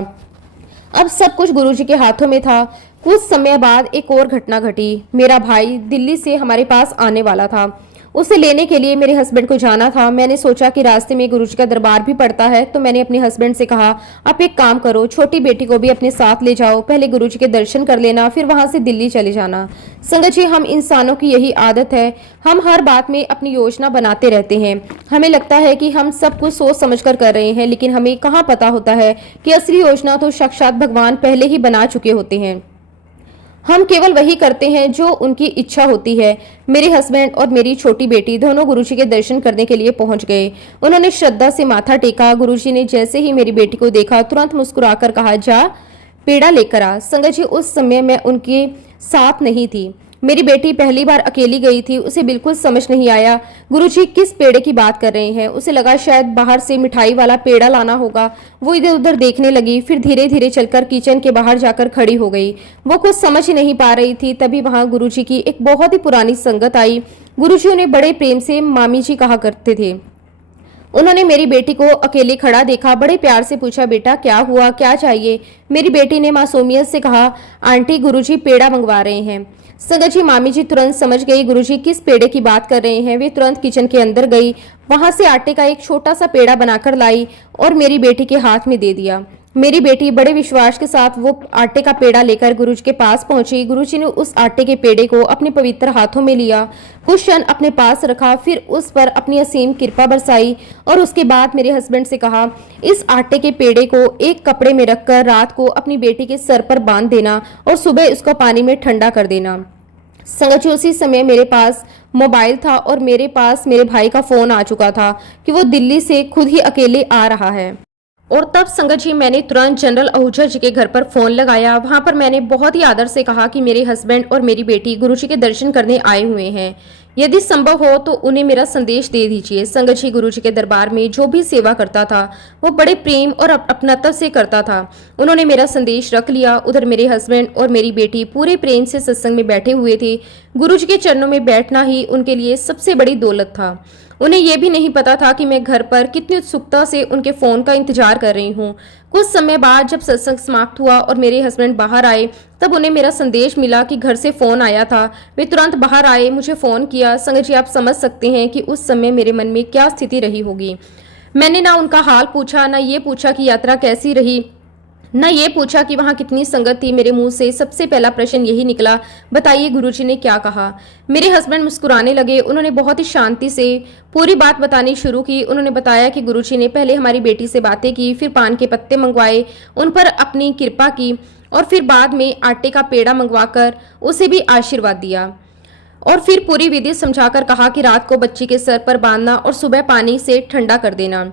अब सब कुछ गुरुजी के हाथों में था। कुछ समय बाद एक और घटना घटी। मेरा भाई दिल्ली से हमारे पास आने वाला था। उसे लेने के लिए मेरे हस्बैंड को जाना था। मैंने सोचा कि रास्ते में गुरुजी का दरबार भी पड़ता है, तो मैंने अपने हस्बैंड से कहा, आप एक काम करो, छोटी बेटी को भी अपने साथ ले जाओ, पहले गुरुजी के दर्शन कर लेना, फिर वहां से दिल्ली चले जाना। संगत जी, हम इंसानों की यही आदत है, हम हर बात में अपनी योजना बनाते रहते हैं। हमें लगता है कि हम सब कुछ सोच समझकर कर रहे हैं, लेकिन हमें कहाँ पता होता है कि असली योजना तो साक्षात भगवान पहले ही बना चुके होते हैं। हम केवल वही करते हैं जो उनकी इच्छा होती है। मेरे हस्बैंड और मेरी छोटी बेटी दोनों गुरुजी के दर्शन करने के लिए पहुंच गए। उन्होंने श्रद्धा से माथा टेका। गुरुजी ने जैसे ही मेरी बेटी को देखा तुरंत मुस्कुराकर कहा, जा पेड़ा लेकर आ। संगत जी, उस समय मैं उनके साथ नहीं थी। मेरी बेटी पहली बार अकेली गई थी। उसे बिल्कुल समझ नहीं आया गुरुजी किस पेड़े की बात कर रहे हैं। उसे लगा शायद बाहर से मिठाई वाला पेड़ा लाना होगा। वो इधर उधर देखने लगी, फिर धीरे धीरे चलकर किचन के बाहर जाकर खड़ी हो गई। वो कुछ समझ ही नहीं पा रही थी। तभी वहां गुरुजी की एक बहुत ही पुरानी संगत आई। गुरुजी उन्हें बड़े प्रेम से मामी जी कहा करते थे। उन्होंने मेरी बेटी को अकेले खड़ा देखा, बड़े प्यार से पूछा, बेटा क्या हुआ, क्या चाहिए। मेरी बेटी ने मासूमियत से कहा, आंटी गुरुजी पेड़ा मंगवा रहे हैं। संगत जी, मामी जी तुरंत समझ गई गुरुजी किस पेड़े की बात कर रहे हैं। वे तुरंत किचन के अंदर गई, वहां से आटे का एक छोटा सा पेड़ा बनाकर लाई और मेरी बेटी के हाथ में दे दिया। मेरी बेटी बड़े विश्वास के साथ वो आटे का पेड़ा लेकर गुरुजी के पास पहुंची। गुरुजी ने उस आटे के पेड़े को अपने पवित्र हाथों में लिया, कुछ क्षण अपने पास रखा, फिर उस पर अपनी असीम कृपा बरसाई और उसके बाद मेरे हस्बैंड से कहा, इस आटे के पेड़े को एक कपड़े में रखकर रात को अपनी बेटी के सर पर बांध देना और सुबह उसको पानी में ठंडा कर देना। संगत जी, उसी समय मेरे पास मोबाइल था और मेरे पास मेरे भाई का फोन आ चुका था कि वो दिल्ली से खुद ही अकेले आ रहा है। और तब संगत जी, मैंने तुरंत जनरल आहूजा जी के घर पर फोन लगाया। वहां पर मैंने बहुत ही आदर से कहा कि मेरे हस्बैंड और मेरी बेटी गुरुजी के दर्शन करने आए हुए हैं, यदि संभव हो तो उन्हें मेरा संदेश दे दीजिए। संगत जी, गुरुजी के दरबार में जो भी सेवा करता था वो बड़े प्रेम और अपनत्व से करता था। उन्होंने मेरा संदेश रख लिया। उधर मेरे हस्बैंड और मेरी बेटी पूरे प्रेम से सत्संग में बैठे हुए थे। गुरुजी के चरणों में बैठना ही उनके लिए सबसे बड़ी दौलत था। उन्हें यह भी नहीं पता था कि मैं घर पर कितनी उत्सुकता से उनके फोन का इंतजार कर रही हूँ। कुछ समय बाद जब सत्संग समाप्त हुआ और मेरे हस्बैंड बाहर आए, तब उन्हें मेरा संदेश मिला कि घर से फोन आया था। वे तुरंत बाहर आए, मुझे फोन किया। संगत जी, आप समझ सकते हैं कि उस समय मेरे मन में क्या स्थिति रही होगी। मैंने ना उनका हाल पूछा, ना ये पूछा कि यात्रा कैसी रही, ना ये पूछा कि वहाँ कितनी संगत थी। मेरे मुंह से सबसे पहला प्रश्न यही निकला, बताइए गुरुजी ने क्या कहा। मेरे हस्बैंड मुस्कुराने लगे। उन्होंने बहुत ही शांति से पूरी बात बतानी शुरू की। उन्होंने बताया कि गुरुजी ने पहले हमारी बेटी से बातें की, फिर पान के पत्ते मंगवाए, उन पर अपनी कृपा की और फिर बाद में आटे का पेड़ा मंगवाकर उसे भी आशीर्वाद दिया और फिर पूरी विधि समझाकर कहा कि रात को बच्ची के सर पर बांधना और सुबह पानी से ठंडा कर देना।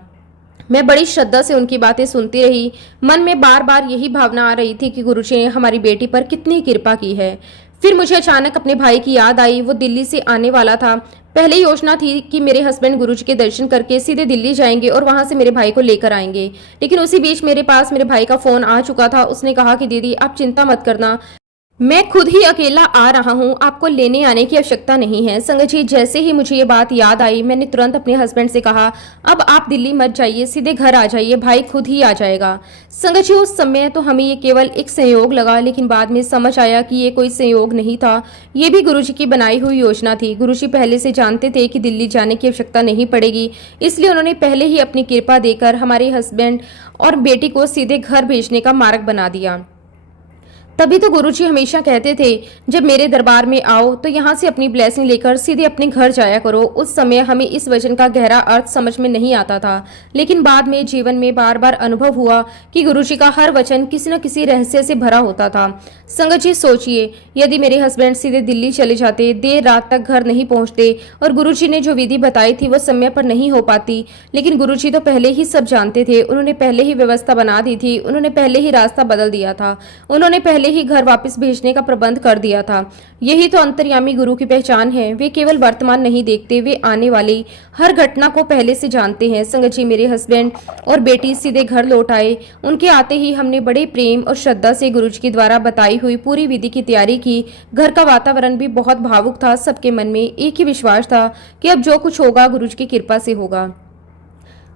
मैं बड़ी श्रद्धा से उनकी बातें सुनती रही। मन में बार बार यही भावना आ रही थी कि गुरुजी ने हमारी बेटी पर कितनी कृपा की है। फिर मुझे अचानक अपने भाई की याद आई। वो दिल्ली से आने वाला था। पहले योजना थी कि मेरे हस्बैंड गुरुजी के दर्शन करके सीधे दिल्ली जाएंगे और वहां से मेरे भाई को लेकर आएंगे। लेकिन उसी बीच मेरे पास मेरे भाई का फोन आ चुका था। उसने कहा कि दीदी आप चिंता मत करना, मैं खुद ही अकेला आ रहा हूँ, आपको लेने आने की आवश्यकता नहीं है। संगत जी, जैसे ही मुझे ये बात याद आई, मैंने तुरंत अपने हस्बैंड से कहा, अब आप दिल्ली मत जाइए, सीधे घर आ जाइए, भाई खुद ही आ जाएगा। संगत जी, उस समय तो हमें ये केवल एक संयोग लगा, लेकिन बाद में समझ आया कि ये कोई संयोग नहीं था, ये भी गुरुजी की बनाई हुई योजना थी। गुरुजी पहले से जानते थे कि दिल्ली जाने की आवश्यकता नहीं पड़ेगी, इसलिए उन्होंने पहले ही अपनी कृपा देकर हमारे हस्बैंड और बेटी को सीधे घर भेजने का मार्ग बना दिया। तभी तो गुरुजी हमेशा कहते थे, जब मेरे दरबार में आओ तो यहाँ से अपनी ब्लेसिंग लेकर सीधे अपने घर जाया करो। उस समय हमें इस वचन का गहरा अर्थ समझ में नहीं आता था, लेकिन बाद में जीवन में बार बार अनुभव हुआ कि गुरुजी का हर वचन किसी न किसी रहस्य से भरा होता था। संगत जी, सोचिए, यदि मेरे हस्बैंड सीधे दिल्ली चले जाते, देर रात तक घर नहीं पहुंचते और गुरुजी ने जो विधि बताई थी वो समय पर नहीं हो पाती, लेकिन गुरुजी तो पहले ही सब जानते थे। उन्होंने पहले ही व्यवस्था बना दी थी, उन्होंने पहले ही रास्ता बदल दिया था, उन्होंने पहले ही घर वापस भेजने का प्रबंध कर दिया था। यही तो अंतर्यामी गुरु की पहचान है। वे केवल वर्तमान नहीं देखते, वे आने वाली हर घटना को पहले से जानते हैं। संगत जी, मेरे हस्बैंड और बेटी सीधे घर लौट आए। उनके आते ही हमने बड़े प्रेम और श्रद्धा से गुरुजी के द्वारा बताई हुई पूरी विधि की तैयारी की। घर का वातावरण भी बहुत भावुक था। सबके मन में एक ही विश्वास था कि अब जो कुछ होगा गुरुजी की कृपा से होगा।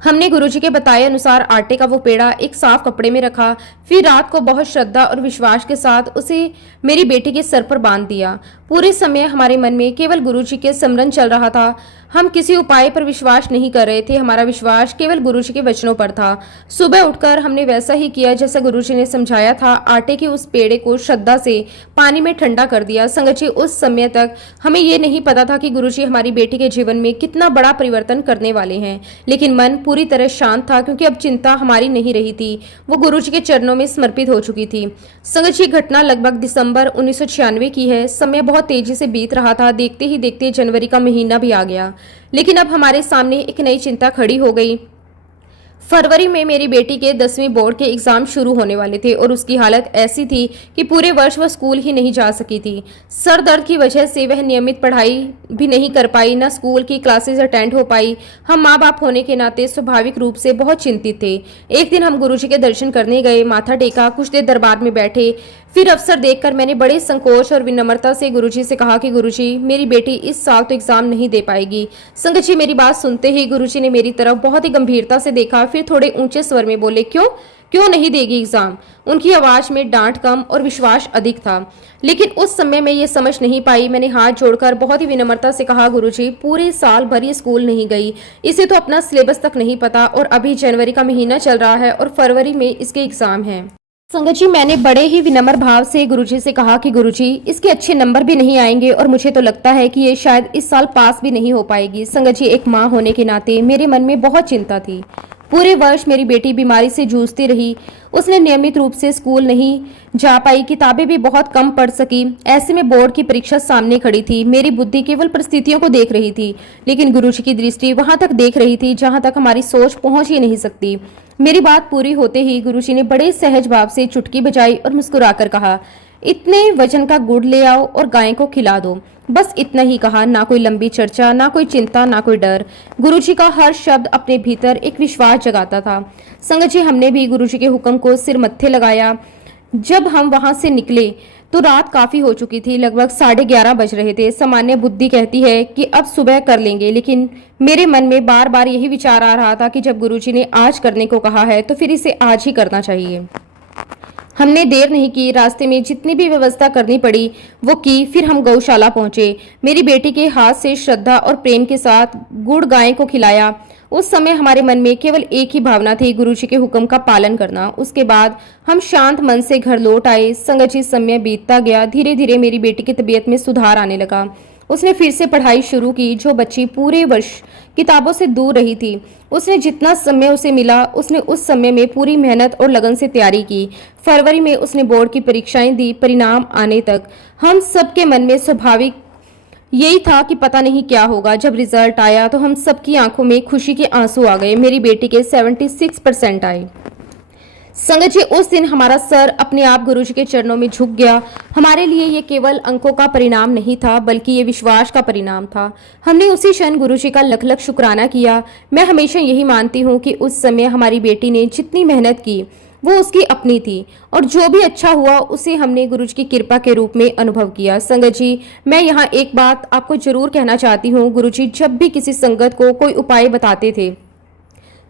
हमने गुरुजी के बताए अनुसार आटे का वो पेड़ा एक साफ कपड़े में रखा, फिर रात को बहुत श्रद्धा और विश्वास के साथ उसे मेरी बेटी के सर पर बांध दिया। पूरे समय हमारे मन में केवल गुरुजी के स्मरण चल रहा था। हम किसी उपाय पर विश्वास नहीं कर रहे थे, हमारा विश्वास केवल गुरुजी के वचनों पर था। सुबह उठकर हमने वैसा ही किया जैसा गुरुजी ने समझाया था। आटे के उस पेड़े को श्रद्धा से पानी में ठंडा कर दिया। संगत जी, उस समय तक हमें ये नहीं पता था कि गुरुजी हमारी बेटी के जीवन में कितना बड़ा परिवर्तन करने वाले हैं, लेकिन मन पूरी तरह शांत था क्योंकि अब चिंता हमारी नहीं रही थी, वो गुरुजी के चरणों में समर्पित हो चुकी थी। संगत जी, घटना लगभग दिसंबर 1996 की है। समय बहुत तेजी से बीत रहा था। देखते ही देखते जनवरी का महीना भी आ गया, लेकिन अब हमारे सामने एक नई चिंता खड़ी हो गई। फरवरी में मेरी बेटी के 10वीं बोर्ड के एग्जाम शुरू होने वाले थे और उसकी हालत ऐसी थी कि पूरे वर्ष वह स्कूल ही नहीं जा सकी थी। सर दर्द की वजह से वह नियमित पढ़ाई भी नहीं कर पाई, न स्कूल की क्लासेस अटेंड हो पाई। हम माँ बाप होने के नाते स्वाभाविक रूप से बहुत चिंतित थे। एक दिन हम गुरुजी के दर्शन करने गए, माथा टेका, कुछ देर दरबार में बैठे। फिर अवसर देखकर मैंने बड़े संकोच और विनम्रता से गुरुजी से कहा कि गुरुजी, मेरी बेटी इस साल तो एग्जाम नहीं दे पाएगी। संगत जी, मेरी बात सुनते ही गुरुजी ने मेरी तरफ बहुत ही गंभीरता से देखा, फिर थोड़े ऊंचे स्वर में बोले, क्यों नहीं देगी एग्जाम। उनकी आवाज में डांट कम और विश्वास अधिक था, लेकिन उस समय मैं ये समझ नहीं पाई। मैंने हाथ जोड़कर बहुत ही विनम्रता से कहा, गुरुजी, पूरे साल भर ये स्कूल नहीं गई, इसे तो अपना सिलेबस तक नहीं पता और अभी जनवरी का महीना चल रहा है और फरवरी में इसके एग्जाम है। संगत जी, मैंने बड़े ही विनम्र भाव से गुरुजी से कहा कि गुरुजी, इसके अच्छे नंबर भी नहीं आएंगे और मुझे तो लगता है कि ये शायद इस साल पास भी नहीं हो पाएगी। संगत जी, एक माँ होने के नाते मेरे मन में बहुत चिंता थी। पूरे वर्ष मेरी बेटी बीमारी से जूझती रही। उसने नियमित रूप से स्कूल नहीं जा पाई, किताबें भी बहुत कम पढ़ सकी। ऐसे में बोर्ड की परीक्षा सामने खड़ी थी। मेरी बुद्धि केवल परिस्थितियों को देख रही थी, लेकिन गुरुजी की दृष्टि वहां तक देख रही थी जहां तक हमारी सोच पहुंच ही नहीं सकती। मेरी बात पूरी होते ही गुरुजी ने बड़े सहज भाव से चुटकी बजाई और मुस्कुराकर कहा, इतने वजन का गुड़ ले आओ और गाय को खिला दो। बस इतना ही कहा, ना कोई लंबी चर्चा, ना कोई चिंता, ना कोई डर। गुरुजी का हर शब्द अपने भीतर एक विश्वास जगाता था। संगत जी, हमने भी गुरुजी के हुक्म को सिर मत्थे लगाया। जब हम वहां से निकले तो रात काफी हो चुकी थी, लगभग 11:30 बज रहे थे। सामान्य बुद्धि कहती है कि अब सुबह कर लेंगे, लेकिन मेरे मन में बार बार यही विचार आ रहा था कि जब गुरुजी ने आज करने को कहा है तो फिर इसे आज ही करना चाहिए। हमने देर नहीं की, रास्ते में जितनी भी व्यवस्था करनी पड़ी वो की। फिर हम गौशाला पहुंचे। मेरी बेटी के हाथ से श्रद्धा और प्रेम के साथ गुड़ गाय को खिलाया। उस समय हमारे मन में केवल एक ही भावना थी, गुरुजी के हुक्म का पालन करना। उसके बाद हम शांत मन से घर लौट आए। संगत जी, समय बीतता गया। धीरे धीरे मेरी बेटी की तबीयत में सुधार आने लगा। उसने फिर से पढ़ाई शुरू की। जो बच्ची पूरे वर्ष किताबों से दूर रही थी, उसने जितना समय उसे मिला उसने उस समय में पूरी मेहनत और लगन से तैयारी की। फरवरी में उसने बोर्ड की परीक्षाएं दी। परिणाम आने तक हम सबके मन में स्वाभाविक यही था कि पता नहीं क्या होगा। जब रिजल्ट आया तो हम सबकी आंखों में खुशी के आंसू आ गए। मेरी बेटी के 76% आए। संगत जी, उस दिन हमारा सर अपने आप गुरुजी के चरणों में झुक गया। हमारे लिए ये केवल अंकों का परिणाम नहीं था, बल्कि ये विश्वास का परिणाम था। हमने उसी क्षण गुरुजी का लख लख शुक्राना किया। मैं हमेशा यही मानती हूँ कि उस समय हमारी बेटी ने जितनी मेहनत की वो उसकी अपनी थी, और जो भी अच्छा हुआ उसे हमने गुरुजी की कृपा के रूप में अनुभव किया। संगत जी, मैं यहाँ एक बात आपको जरूर कहना चाहती हूँ। गुरुजी जब भी किसी संगत को कोई उपाय बताते थे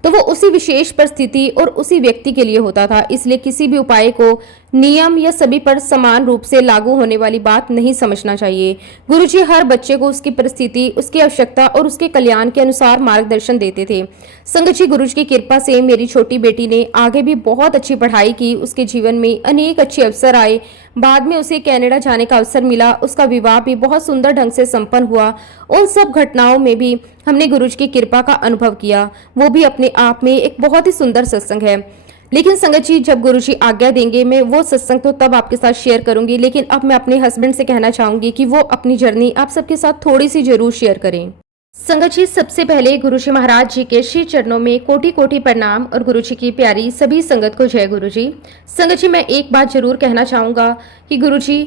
तो वो उसी विशेष परिस्थिति और उसी व्यक्ति के लिए होता था। इसलिए किसी भी उपाय को नियम या सभी पर समान रूप से लागू होने वाली बात नहीं समझना चाहिए। गुरुजी हर बच्चे को उसकी परिस्थिति, उसकी आवश्यकता और उसके कल्याण के अनुसार मार्गदर्शन देते थे। संगत जी, गुरुजी की कृपा से मेरी छोटी बेटी ने आगे भी बहुत अच्छी पढ़ाई की। उसके जीवन में अनेक अच्छे अवसर आए। बाद में उसे कनाडा जाने का अवसर मिला। उसका विवाह भी बहुत सुंदर ढंग से संपन्न हुआ। उन सब घटनाओं में भी हमने गुरुजी की कृपा का अनुभव किया। वो भी अपने आप में एक बहुत ही सुंदर सत्संग है। लेकिन संगत जी, जब गुरुजी आज्ञा देंगे मैं वो सत्संग तो तब आपके साथ शेयर करूंगी। लेकिन अब मैं अपने हस्बैंड से कहना चाहूंगी कि वो अपनी जर्नी आप सबके साथ थोड़ी सी जरूर शेयर करें। संगत जी, सबसे पहले गुरुजी महाराज जी के श्री चरणों में कोटि कोटि प्रणाम और गुरुजी की प्यारी सभी संगत को जय गुरुजी। संगत जी, मैं एक बात जरूर कहना चाहूंगा कि गुरुजी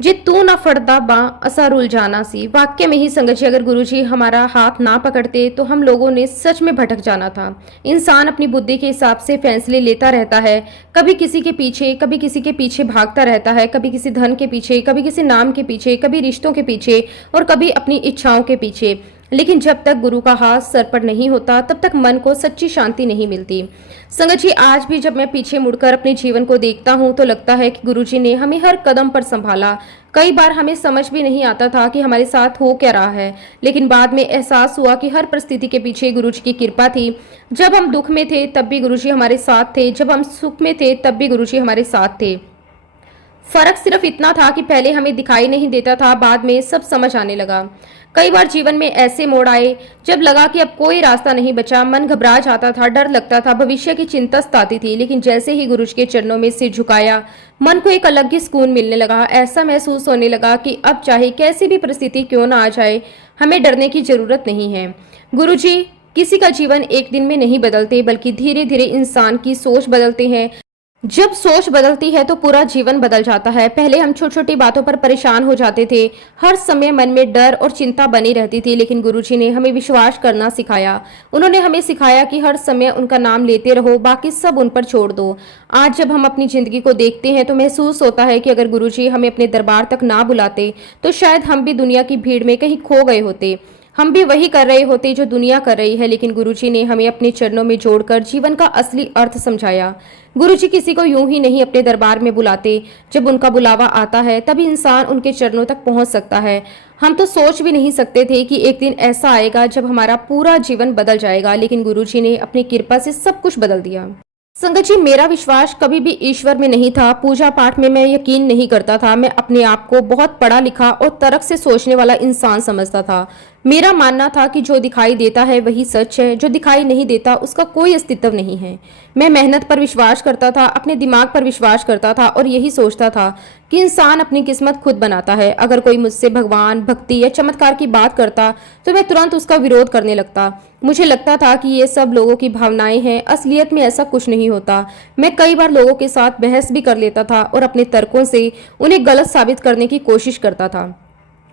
जे तू ना फड़दा बा असा रुल जाना सी। वाक्य में ही संगत जी, अगर गुरुजी हमारा हाथ ना पकड़ते तो हम लोगों ने सच में भटक जाना था। इंसान अपनी बुद्धि के हिसाब से फैसले लेता रहता है, कभी किसी के पीछे कभी किसी के पीछे भागता रहता है, कभी किसी धन के पीछे, कभी किसी नाम के पीछे, कभी रिश्तों के पीछे और कभी अपनी इच्छाओं के पीछे। लेकिन जब तक गुरु का हाथ सर पर नहीं होता तब तक मन को सच्ची शांति नहीं मिलती। संगत जी, आज भी जब मैं पीछे मुड़कर अपने जीवन को देखता हूँ तो लगता है कि गुरुजी ने हमें हर कदम पर संभाला। कई बार हमें समझ भी नहीं आता था कि हमारे साथ हो क्या रहा है, लेकिन बाद में एहसास हुआ कि हर परिस्थिति के पीछे गुरुजी की कृपा थी। जब हम दुख में थे तब भी गुरुजी हमारे साथ थे, जब हम सुख में थे तब भी गुरुजी हमारे साथ थे। फर्क सिर्फ इतना था कि पहले हमें दिखाई नहीं देता था, बाद में सब समझ आने लगा। कई बार जीवन में ऐसे मोड़ आए जब लगा कि अब कोई रास्ता नहीं बचा। मन घबरा जाता था, डर लगता था, भविष्य की चिंता सताती थी। लेकिन जैसे ही गुरुजी के चरणों में सिर झुकाया, मन को एक अलग ही सुकून मिलने लगा। ऐसा महसूस होने लगा कि अब चाहे कैसी भी परिस्थिति क्यों ना आ जाए, हमें डरने की जरूरत नहीं है। गुरुजी किसी का जीवन एक दिन में नहीं बदलते, बल्कि धीरे धीरे इंसान की सोच बदलते हैं। जब सोच बदलती है तो पूरा जीवन बदल जाता है। पहले हम छोटी छोटी बातों पर परेशान हो जाते थे, हर समय मन में डर और चिंता बनी रहती थी, लेकिन गुरुजी ने हमें विश्वास करना सिखाया। उन्होंने हमें सिखाया कि हर समय उनका नाम लेते रहो, बाकी सब उन पर छोड़ दो। आज जब हम अपनी जिंदगी को देखते हैं तो महसूस होता है कि अगर गुरुजी हमें अपने दरबार तक ना बुलाते तो शायद हम भी दुनिया की भीड़ में कहीं खो गए होते। हम भी वही कर रहे होते जो दुनिया कर रही है, लेकिन गुरुजी ने हमें अपने चरणों में जोड़कर जीवन का असली अर्थ समझाया। गुरुजी किसी को यूं ही नहीं अपने दरबार में बुलाते, जब उनका बुलावा आता है तभी इंसान उनके चरणों तक पहुंच सकता है। हम तो सोच भी नहीं सकते थे कि एक दिन ऐसा आएगा जब हमारा पूरा जीवन बदल जाएगा, लेकिन गुरुजी ने अपनी कृपा से सब कुछ बदल दिया। संगत जी, मेरा विश्वास कभी भी ईश्वर में नहीं था। पूजा पाठ में मैं यकीन नहीं करता था। मैं अपने आप को बहुत पढ़ा लिखा और तर्क से सोचने वाला इंसान समझता था। मेरा मानना था कि जो दिखाई देता है वही सच है, जो दिखाई नहीं देता उसका कोई अस्तित्व नहीं है। मैं मेहनत पर विश्वास करता था, अपने दिमाग पर विश्वास करता था और यही सोचता था कि इंसान अपनी किस्मत खुद बनाता है। अगर कोई मुझसे भगवान, भक्ति या चमत्कार की बात करता तो मैं तुरंत उसका विरोध करने लगता। मुझे लगता था कि ये सब लोगों की भावनाएं हैं, असलियत में ऐसा कुछ नहीं होता। मैं कई बार लोगों के साथ बहस भी कर लेता था और अपने तर्कों से उन्हें गलत साबित करने की कोशिश करता था।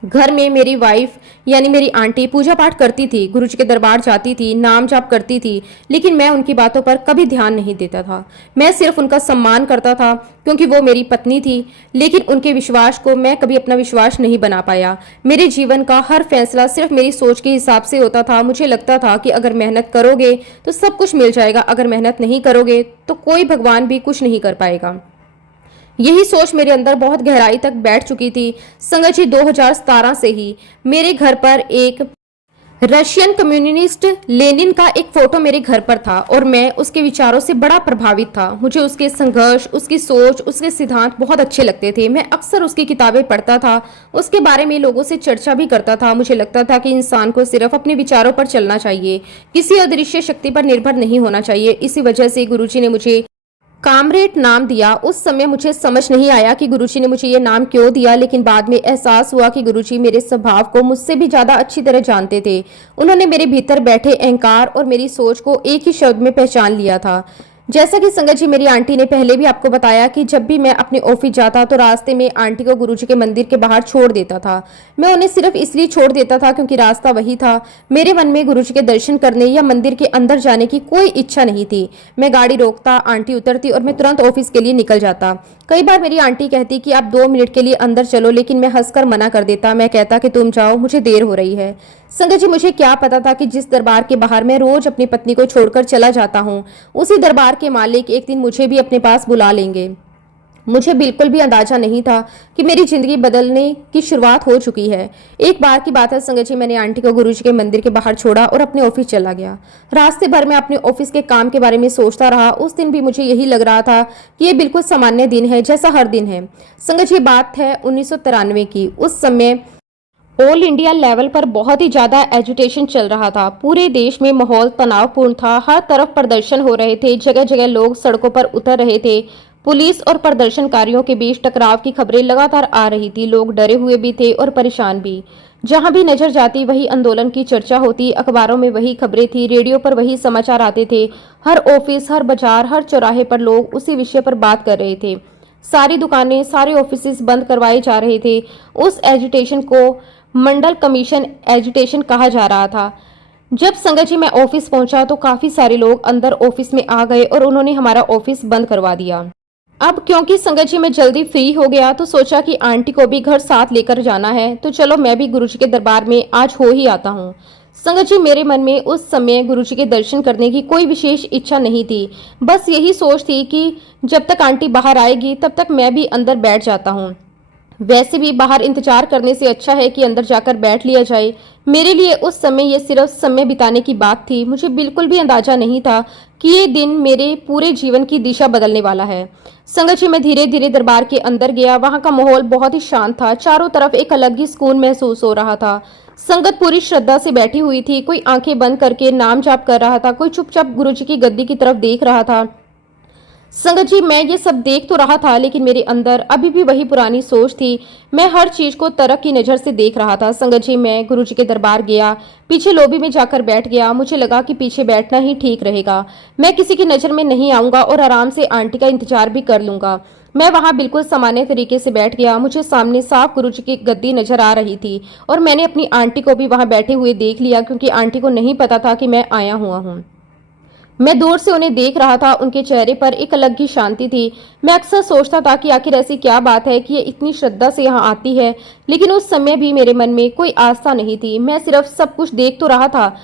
घर में मेरी वाइफ यानी मेरी आंटी पूजा पाठ करती थी, गुरुजी के दरबार जाती थी, नाम जाप करती थी, लेकिन मैं उनकी बातों पर कभी ध्यान नहीं देता था। मैं सिर्फ उनका सम्मान करता था क्योंकि वो मेरी पत्नी थी, लेकिन उनके विश्वास को मैं कभी अपना विश्वास नहीं बना पाया। मेरे जीवन का हर फैसला सिर्फ मेरी सोच के हिसाब से होता था। मुझे लगता था कि अगर मेहनत करोगे तो सब कुछ मिल जाएगा, अगर मेहनत नहीं करोगे तो कोई भगवान भी कुछ नहीं कर पाएगा। यही सोच मेरे अंदर बहुत गहराई तक बैठ चुकी थी। संगत जी, 2017 से ही मेरे घर पर एक रशियन कम्युनिस्ट लेनिन का एक फोटो मेरे घर पर था और मैं उसके विचारों से बड़ा प्रभावित था। मुझे उसके संघर्ष, उसकी सोच, उसके सिद्धांत बहुत अच्छे लगते थे। मैं अक्सर उसकी किताबें पढ़ता था, उसके बारे में लोगों से चर्चा भी करता था। मुझे लगता था कि इंसान को सिर्फ अपने विचारों पर चलना चाहिए, किसी अदृश्य शक्ति पर निर्भर नहीं होना चाहिए। इसी वजह से गुरुजी ने मुझे कामरेड नाम दिया। उस समय मुझे समझ नहीं आया कि गुरुजी ने मुझे ये नाम क्यों दिया, लेकिन बाद में एहसास हुआ कि गुरुजी मेरे स्वभाव को मुझसे भी ज्यादा अच्छी तरह जानते थे। उन्होंने मेरे भीतर बैठे अहंकार और मेरी सोच को एक ही शब्द में पहचान लिया था। जैसा कि संगत जी, मेरी आंटी ने पहले भी आपको बताया कि जब भी मैं अपने ऑफिस जाता तो रास्ते में आंटी को गुरुजी के मंदिर के बाहर छोड़ देता था। मैं उन्हें सिर्फ इसलिए छोड़ देता था क्योंकि रास्ता वही था। मेरे मन में गुरुजी के दर्शन करने या मंदिर के अंदर जाने की कोई इच्छा नहीं थी। मैं गाड़ी रोकता, आंटी उतरती और मैं तुरंत ऑफिस के लिए निकल जाता। कई बार मेरी आंटी कहती कि आप 2 मिनट के लिए अंदर चलो, लेकिन मैं हंसकर मना कर देता। मैं कहता कि तुम जाओ, मुझे देर हो रही है। संगत जी, मुझे क्या पता था कि जिस दरबार के बाहर मैं रोज अपनी पत्नी को छोड़कर चला जाता हूँ, उसी दरबार के मालिक एक दिन मुझे भी अपने पास बुला लेंगे। मुझे बिल्कुल भी अंदाजा नहीं था कि मेरी जिंदगी बदलने की शुरुआत हो चुकी है। एक बार की बात है संगत जी, मैंने आंटी को गुरुजी के मंदिर के बाहर छोड़ा और अपने ऑफिस चला गया। रास्ते भर में अपने ऑफिस के काम के बारे में सोचता रहा। उस दिन भी मुझे यही लग रहा था कि ये बिल्कुल सामान्य दिन है, जैसा हर दिन है। संगत जी, बात है 1993 की। उस समय ऑल इंडिया लेवल पर बहुत ही ज्यादा एजुटेशन चल रहा था। पूरे देश में माहौल तनावपूर्ण था। हर तरफ प्रदर्शन हो रहे थे, जगह जगह लोग सड़कों पर उतर रहे थे। पुलिस और प्रदर्शनकारियों के बीच टकराव की खबरें लगातार आ रही थी। लोग डरे हुए भी थे और परेशान भी। जहां भी नजर जाती वही आंदोलन की चर्चा होती, अखबारों में वही खबरें थी, रेडियो पर वही समाचार आते थे। हर ऑफिस, हर बाजार, हर चौराहे पर लोग उसी विषय पर बात कर रहे थे। सारी दुकानें, सारे ऑफिस बंद करवाए जा रहे थे। उस एजुटेशन को मंडल कमीशन एजुटेशन कहा जा रहा था। जब संगत जी मैं ऑफिस पहुंचा तो काफी सारे लोग अंदर ऑफिस में आ गए और उन्होंने हमारा ऑफिस बंद करवा दिया। अब क्योंकि संगत जी मैं जल्दी फ्री हो गया तो सोचा कि आंटी को भी घर साथ लेकर जाना है, तो चलो मैं भी गुरुजी के दरबार में आज हो ही आता हूँ। संगत जी, मेरे मन में उस समय गुरुजी के दर्शन करने की कोई विशेष इच्छा नहीं थी। बस यही सोच थी कि जब तक आंटी बाहर आएगी तब तक मैं भी अंदर बैठ जाता हूँ। वैसे भी बाहर इंतजार करने से अच्छा है कि अंदर जाकर बैठ लिया जाए। मेरे लिए उस समय ये सिर्फ समय बिताने की बात थी। मुझे बिल्कुल भी अंदाजा नहीं था कि ये दिन मेरे पूरे जीवन की दिशा बदलने वाला है। संगत जी, मैं धीरे धीरे दरबार के अंदर गया। वहां का माहौल बहुत ही शांत था। चारों तरफ एक अलग ही सुकून महसूस हो रहा था। संगत पूरी श्रद्धा से बैठी हुई थी। कोई आंखें बंद करके नाम जाप कर रहा था, कोई चुपचाप गुरुजी की गद्दी की तरफ देख रहा था। संगत जी, मैं ये सब देख तो रहा था, लेकिन मेरे अंदर अभी भी वही पुरानी सोच थी। मैं हर चीज को तरक की नजर से देख रहा था। संगत जी, मैं गुरुजी के दरबार गया, पीछे लॉबी में जाकर बैठ गया। मुझे लगा कि पीछे बैठना ही ठीक रहेगा। मैं किसी की नजर में नहीं आऊंगा और आराम से आंटी का इंतजार भी कर लूंगा। मैं वहां बिल्कुल सामान्य तरीके से बैठ गया। मुझे सामने साफ गुरुजी की गद्दी नजर आ रही थी और मैंने अपनी आंटी को भी वहां बैठे हुए देख लिया, क्योंकि आंटी को नहीं पता था कि मैं आया हुआ हूँ। मैं दूर से उन्हें देख रहा था। उनके चेहरे पर एक अलग ही शांति थी। मैं अक्सर सोचता था कि आखिर ऐसी क्या बात है कि ये इतनी श्रद्धा से यहाँ आती है, लेकिन उस समय भी मेरे मन में कोई आस्था नहीं थी। मैं सिर्फ सब कुछ देख तो रहा था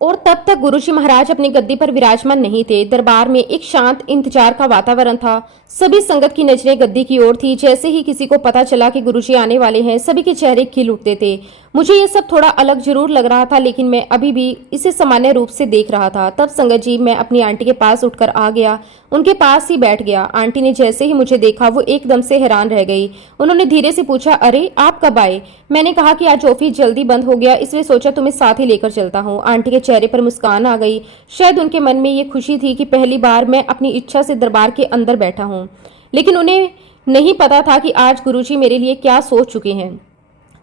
और तब तक गुरुजी महाराज अपनी गद्दी पर विराजमान नहीं थे। दरबार में एक शांत इंतजार का वातावरण था। सभी संगत की नजरें गद्दी की ओर थी। जैसे ही किसी को पता चला कि गुरुजी आने वाले हैं, सभी के चेहरे खिल उठते थे। मुझे ये सब थोड़ा अलग जरूर लग रहा था, लेकिन मैं अभी भी इसे सामान्य रूप से देख रहा था। तब संगत जी, मैं अपनी आंटी के पास उठकर आ गया, उनके पास ही बैठ गया। आंटी ने जैसे ही मुझे देखा वो एकदम से हैरान रह गई। उन्होंने धीरे से पूछा, अरे आप कब आए? मैंने कहा कि आज ऑफिस जल्दी बंद हो गया, इसलिए सोचा तुम्हें साथ ही लेकर चलता हूँ। आंटी के चेहरे पर मुस्कान आ गई। शायद उनके मन में ये खुशी थी कि पहली बार मैं अपनी इच्छा से दरबार के अंदर बैठा हूँ, लेकिन उन्हें नहीं पता था कि आज गुरुजी मेरे लिए क्या सोच चुके हैं।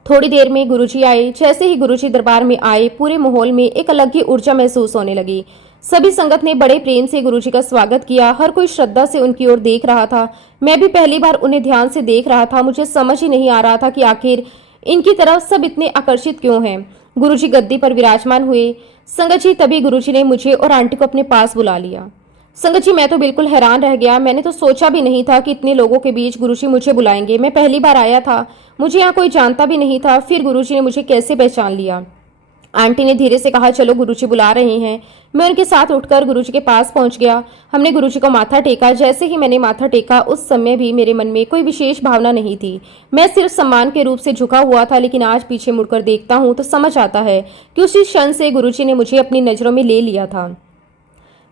थोड़ी देर में गुरुजी आए। जैसे ही गुरुजी दरबार में आए, पूरे माहौल में एक अलग ही ऊर्जा महसूस होने लगी। सभी संगत ने बड़े प्रेम से गुरुजी का स्वागत किया। हर कोई श्रद्धा से उनकी ओर देख रहा था। मैं भी पहली बार उन्हें ध्यान से देख रहा था। मुझे समझ ही नहीं आ रहा था कि आखिर इनकी तरफ सब इतने आकर्षित क्यों हैं? गुरुजी गद्दी पर विराजमान हुए। संगत जी, तभी गुरुजी ने मुझे और आंटी को अपने पास बुला लिया। संगत जी, मैं तो बिल्कुल हैरान रह गया। मैंने तो सोचा भी नहीं था कि इतने लोगों के बीच गुरुजी मुझे बुलाएंगे। मैं पहली बार आया था, मुझे यहाँ कोई जानता भी नहीं था। फिर गुरुजी ने मुझे कैसे पहचान लिया? आंटी ने धीरे से कहा, चलो गुरुजी बुला रहे हैं। मैं उनके साथ उठकर गुरुजी के पास पहुंच गया। हमने गुरुजी को माथा टेका। जैसे ही मैंने माथा टेका, उस समय भी मेरे मन में कोई विशेष भावना नहीं थी। मैं सिर्फ सम्मान के रूप से झुका हुआ था। लेकिन आज पीछे मुड़कर देखता हूँ तो समझ आता है कि उसी क्षण से गुरुजी ने मुझे अपनी नजरों में ले लिया था।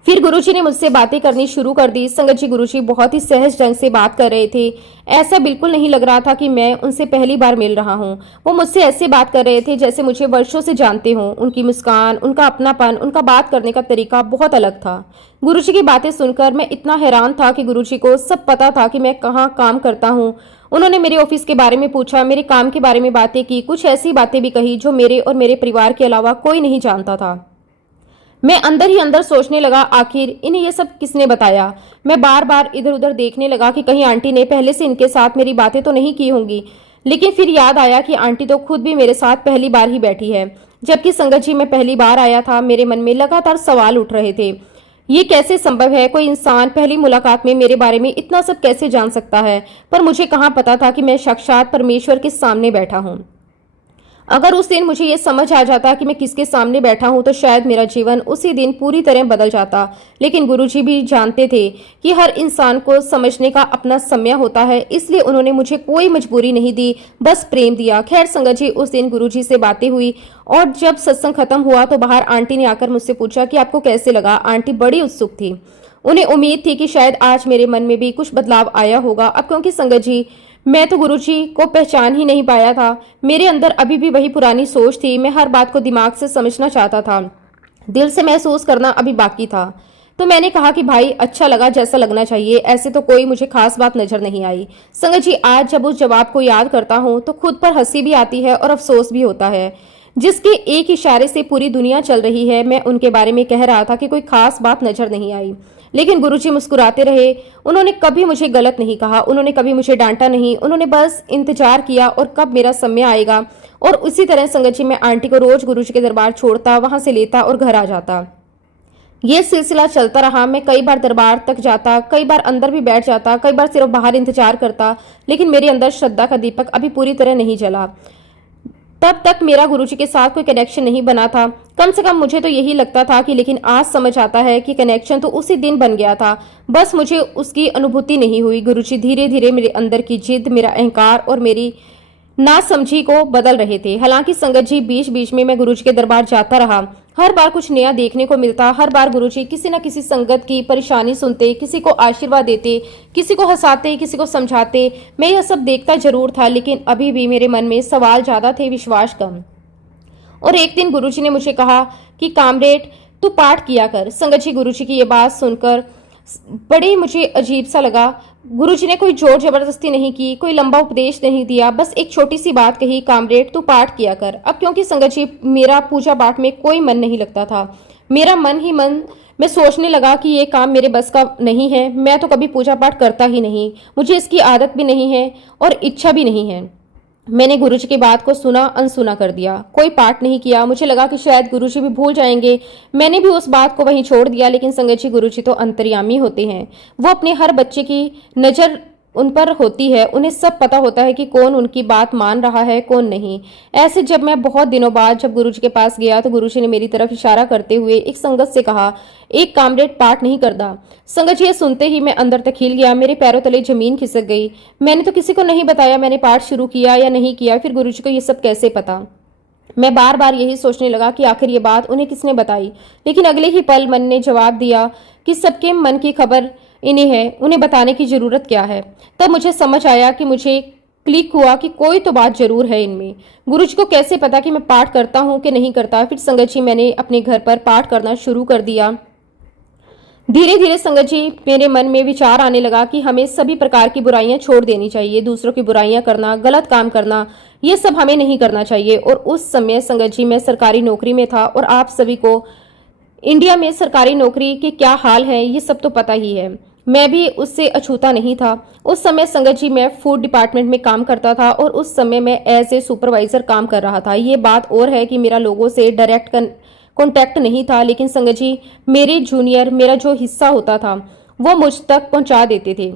फिर गुरुजी ने मुझसे बातें करनी शुरू कर दी। संगत जी, गुरुजी बहुत ही सहज ढंग से बात कर रहे थे। ऐसा बिल्कुल नहीं लग रहा था कि मैं उनसे पहली बार मिल रहा हूँ। वो मुझसे ऐसे बात कर रहे थे जैसे मुझे वर्षों से जानते हों। उनकी मुस्कान, उनका अपनापन, उनका बात करने का तरीका बहुत अलग था। गुरुजी की बातें सुनकर मैं इतना हैरान था कि गुरुजी को सब पता था कि मैं कहाँ काम करता हूँ। उन्होंने मेरे ऑफिस के बारे में पूछा, मेरे काम के बारे में बातें की, कुछ ऐसी बातें भी कही जो मेरे और मेरे परिवार के अलावा कोई नहीं जानता था। मैं अंदर ही अंदर सोचने लगा, आखिर इन्हें ये सब किसने बताया? मैं बार बार इधर उधर देखने लगा कि कहीं आंटी ने पहले से इनके साथ मेरी बातें तो नहीं की होंगी। लेकिन फिर याद आया कि आंटी तो खुद भी मेरे साथ पहली बार ही बैठी है, जबकि संगत जी मैं पहली बार आया था। मेरे मन में लगातार सवाल उठ रहे थे। ये कैसे संभव है? कोई इंसान पहली मुलाकात में मेरे बारे में इतना सब कैसे जान सकता है? पर मुझे कहाँ पता था कि मैं साक्षात परमेश्वर के सामने बैठा हूँ। अगर उस दिन मुझे ये समझ आ जाता कि मैं किसके सामने बैठा हूं तो शायद मेरा जीवन उसी दिन पूरी तरह बदल जाता। लेकिन गुरुजी भी जानते थे कि हर इंसान को समझने का अपना समय होता है, इसलिए उन्होंने मुझे कोई मजबूरी नहीं दी, बस प्रेम दिया। खैर संगत जी, उस दिन गुरुजी से बातें हुई और जब सत्संग खत्म हुआ तो बाहर आंटी ने आकर मुझसे पूछा कि आपको कैसे लगा। आंटी बड़ी उत्सुक थी। उन्हें उम्मीद थी कि शायद आज मेरे मन में भी कुछ बदलाव आया होगा। अब क्योंकि संगत जी, मैं तो गुरुजी को पहचान ही नहीं पाया था। मेरे अंदर अभी भी वही पुरानी सोच थी। मैं हर बात को दिमाग से समझना चाहता था, दिल से महसूस करना अभी बाकी था। तो मैंने कहा कि भाई, अच्छा लगा जैसा लगना चाहिए। ऐसे तो कोई मुझे खास बात नजर नहीं आई। संगत जी, आज जब उस जवाब को याद करता हूँ तो खुद पर हंसी भी आती है और अफसोस भी होता है। जिसके एक इशारे से पूरी दुनिया चल रही है, मैं उनके बारे में कह रहा था कि कोई खास बात नजर नहीं आई। लेकिन गुरुजी मुस्कुराते रहे। उन्होंने कभी मुझे गलत नहीं कहा, उन्होंने कभी मुझे डांटा नहीं। उन्होंने बस इंतजार किया और कब मेरा समय आएगा। और उसी तरह संगत जी, मैं आंटी को रोज गुरुजी के दरबार छोड़ता, वहां से लेता और घर आ जाता। ये सिलसिला चलता रहा। मैं कई बार दरबार तक जाता, कई बार अंदर भी बैठ जाता, कई बार सिर्फ बाहर इंतजार करता। लेकिन मेरे अंदर श्रद्धा का दीपक अभी पूरी तरह नहीं जला। तब तक मेरा गुरुजी के साथ कोई कनेक्शन नहीं बना था। कम से कम मुझे तो यही लगता था कि, लेकिन आज समझ आता है कि कनेक्शन तो उसी दिन बन गया था, बस मुझे उसकी अनुभूति नहीं हुई। गुरुजी धीरे धीरे मेरे अंदर की जिद, मेरा अहंकार और मेरी नासमझी को बदल रहे थे। हालांकि संगत जी, बीच बीच में मैं गुरुजी के दरबार जाता रहा। हर बार कुछ नया देखने को मिलता। हर बार गुरुजी किसी न किसी संगत की परेशानी सुनते, किसी को आशीर्वाद देते, किसी को हंसाते, किसी को समझाते। मैं यह सब देखता जरूर था, लेकिन अभी भी मेरे मन में सवाल ज्यादा थे, विश्वास कम। और एक दिन गुरुजी ने मुझे कहा कि कामरेड, तू पाठ किया कर। संगत जी, गुरुजी की ये बात सुनकर बड़े मुझे अजीब सा लगा। गुरुजी ने कोई जोर जबरदस्ती नहीं की, कोई लंबा उपदेश नहीं दिया, बस एक छोटी सी बात कही, कामरेड तू पाठ किया कर। अब क्योंकि संगत जी, मेरा पूजा पाठ में कोई मन नहीं लगता था। मेरा मन ही मन, मैं सोचने लगा कि ये काम मेरे बस का नहीं है। मैं तो कभी पूजा पाठ करता ही नहीं, मुझे इसकी आदत भी नहीं है और इच्छा भी नहीं है। मैंने गुरुजी की बात को सुना अनसुना कर दिया, कोई पाठ नहीं किया। मुझे लगा कि शायद गुरुजी भी भूल जाएंगे। मैंने भी उस बात को वहीं छोड़ दिया। लेकिन संगत जी, गुरुजी तो अंतर्यामी होते हैं। वो अपने हर बच्चे की नजर उन पर होती है। उन्हें सब पता होता है कि कौन उनकी बात मान रहा है, कौन नहीं। ऐसे जब मैं बहुत दिनों बाद जब गुरुजी के पास गया तो गुरुजी ने मेरी तरफ इशारा करते हुए एक संगत से कहा, एक कामरेड पाठ नहीं करता। संगत जी, ये सुनते ही मैं अंदर तक हिल गया। मेरे पैरों तले जमीन खिसक गई। मैंने तो किसी को नहीं बताया मैंने पाठ शुरू किया या नहीं किया। फिर गुरुजी को ये सब कैसे पता? मैं बार बार यही सोचने लगा कि आखिर ये बात उन्हें किसने बताई। लेकिन अगले ही पल मन ने जवाब दिया कि सबके मन की खबर इन्हें है, उन्हें बताने की जरूरत क्या है। तब मुझे समझ आया कि मुझे क्लिक हुआ कि कोई तो बात जरूर है इनमें। गुरुजी को कैसे पता कि मैं पाठ करता हूँ कि नहीं करता? फिर संगत जी, मैंने अपने घर पर पाठ करना शुरू कर दिया। धीरे धीरे संगत जी, मेरे मन में विचार आने लगा कि हमें सभी प्रकार की बुराइयां छोड़ देनी चाहिए। दूसरों की बुराइयां करना, गलत काम करना, ये सब हमें नहीं करना चाहिए। और उस समय संगत जी, मैं सरकारी नौकरी में था और आप सभी को इंडिया में सरकारी नौकरी के क्या हाल है ये सब तो पता ही है। मैं भी उससे अछूता नहीं था। उस समय संगत जी मैं फूड डिपार्टमेंट में काम करता था और उस समय मैं एज ए सुपरवाइजर काम कर रहा था। ये बात और है कि मेरा लोगों से डायरेक्ट कॉन्टैक्ट नहीं था, लेकिन संगत जी मेरे जूनियर मेरा जो हिस्सा होता था वो मुझ तक पहुंचा देते थे।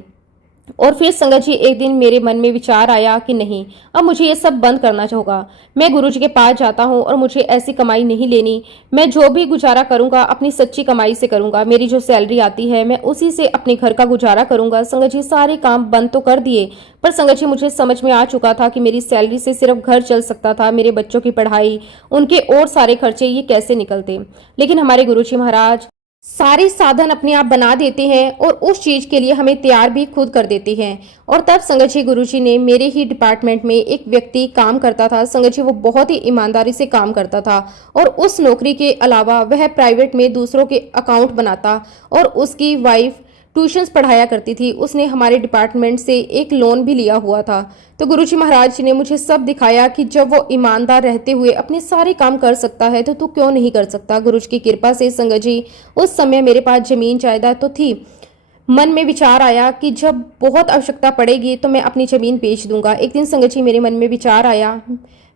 और फिर संगत जी एक दिन मेरे मन में विचार आया कि नहीं, अब मुझे ये सब बंद करना होगा। मैं गुरुजी के पास जाता हूँ और मुझे ऐसी कमाई नहीं लेनी। मैं जो भी गुजारा करूंगा अपनी सच्ची कमाई से करूंगा। मेरी जो सैलरी आती है मैं उसी से अपने घर का गुजारा करूंगा। संगत जी सारे काम बंद तो कर दिए, पर संगत जी मुझे समझ में आ चुका था कि मेरी सैलरी से सिर्फ घर चल सकता था। मेरे बच्चों की पढ़ाई, उनके और सारे खर्चे ये कैसे निकलते। लेकिन हमारे गुरुजी महाराज सारे साधन अपने आप बना देते हैं और उस चीज के लिए हमें तैयार भी खुद कर देते हैं। और तब संगत जी गुरुजी ने मेरे ही डिपार्टमेंट में एक व्यक्ति काम करता था। संगत जी वो बहुत ही ईमानदारी से काम करता था और उस नौकरी के अलावा वह प्राइवेट में दूसरों के अकाउंट बनाता और उसकी वाइफ ट्यूशंस पढ़ाया करती थी। उसने हमारे डिपार्टमेंट से एक लोन भी लिया हुआ था। तो गुरुजी महाराज जी ने मुझे सब दिखाया कि जब वो ईमानदार रहते हुए अपने सारे काम कर सकता है तो तू क्यों नहीं कर सकता। गुरुजी की कृपा से संगत जी उस समय मेरे पास जमीन जायदाद तो थी। मन में विचार आया कि जब बहुत आवश्यकता पड़ेगी तो मैं अपनी जमीन बेच दूंगा। एक दिन संगत जी मेरे मन में विचार आया,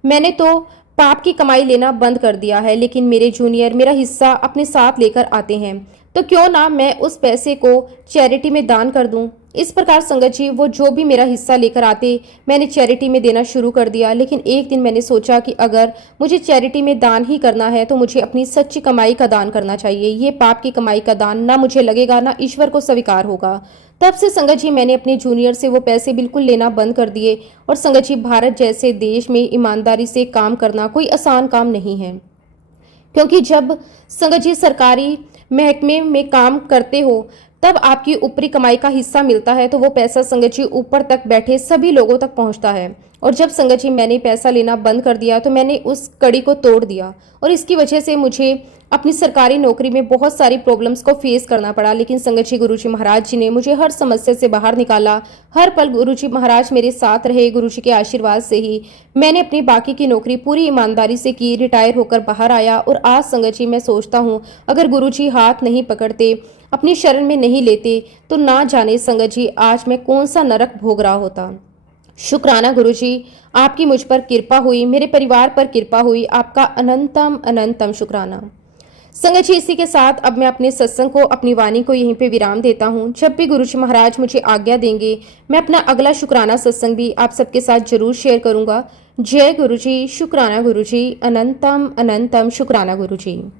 मैंने तो पाप की कमाई लेना बंद कर दिया है, लेकिन मेरे जूनियर मेरा हिस्सा अपने साथ लेकर आते हैं, तो क्यों ना मैं उस पैसे को चैरिटी में दान कर दूं। इस प्रकार संगत जी वो जो भी मेरा हिस्सा लेकर आते मैंने चैरिटी में देना शुरू कर दिया। लेकिन एक दिन मैंने सोचा कि अगर मुझे चैरिटी में दान ही करना है तो मुझे अपनी सच्ची कमाई का दान करना चाहिए। ये पाप की कमाई का दान ना मुझे लगेगा ना ईश्वर को स्वीकार होगा। तब से संगत जी मैंने अपने जूनियर से वो पैसे बिल्कुल लेना बंद कर दिए। और संगत जी भारत जैसे देश में ईमानदारी से काम करना कोई आसान काम नहीं है, क्योंकि जब संगत जी सरकारी महकमे में काम करते हो तब आपकी ऊपरी कमाई का हिस्सा मिलता है, तो वो पैसा संगत जी ऊपर तक बैठे सभी लोगों तक पहुंचता है। और जब संगत जी मैंने पैसा लेना बंद कर दिया तो मैंने उस कड़ी को तोड़ दिया और इसकी वजह से मुझे अपनी सरकारी नौकरी में बहुत सारी प्रॉब्लम्स को फेस करना पड़ा। लेकिन संगत जी गुरुजी महाराज जी ने मुझे हर समस्या से बाहर निकाला। हर पल गुरुजी महाराज मेरे साथ रहे। गुरुजी के आशीर्वाद से ही मैंने अपनी बाकी की नौकरी पूरी ईमानदारी से की, रिटायर होकर बाहर आया। और आज संगत जी मैं सोचता हूँ अगर गुरुजी हाथ नहीं पकड़ते, अपनी शरण में नहीं लेते, तो ना जाने संगत जी आज मैं कौन सा नरक भोग रहा होता। शुक्राना गुरुजी, आपकी मुझ पर कृपा हुई, मेरे परिवार पर कृपा हुई, आपका अनंतम अनंतम शुक्राना। संगत जी इसी के साथ अब मैं अपने सत्संग को, अपनी वाणी को यहीं पे विराम देता हूँ। जब भी गुरुजी महाराज मुझे आज्ञा देंगे मैं अपना अगला शुक्राना सत्संग भी आप सबके साथ जरूर शेयर करूंगा। जय गुरुजी, शुक्राना गुरुजी, अनंतम अनंतम शुक्राना गुरुजी।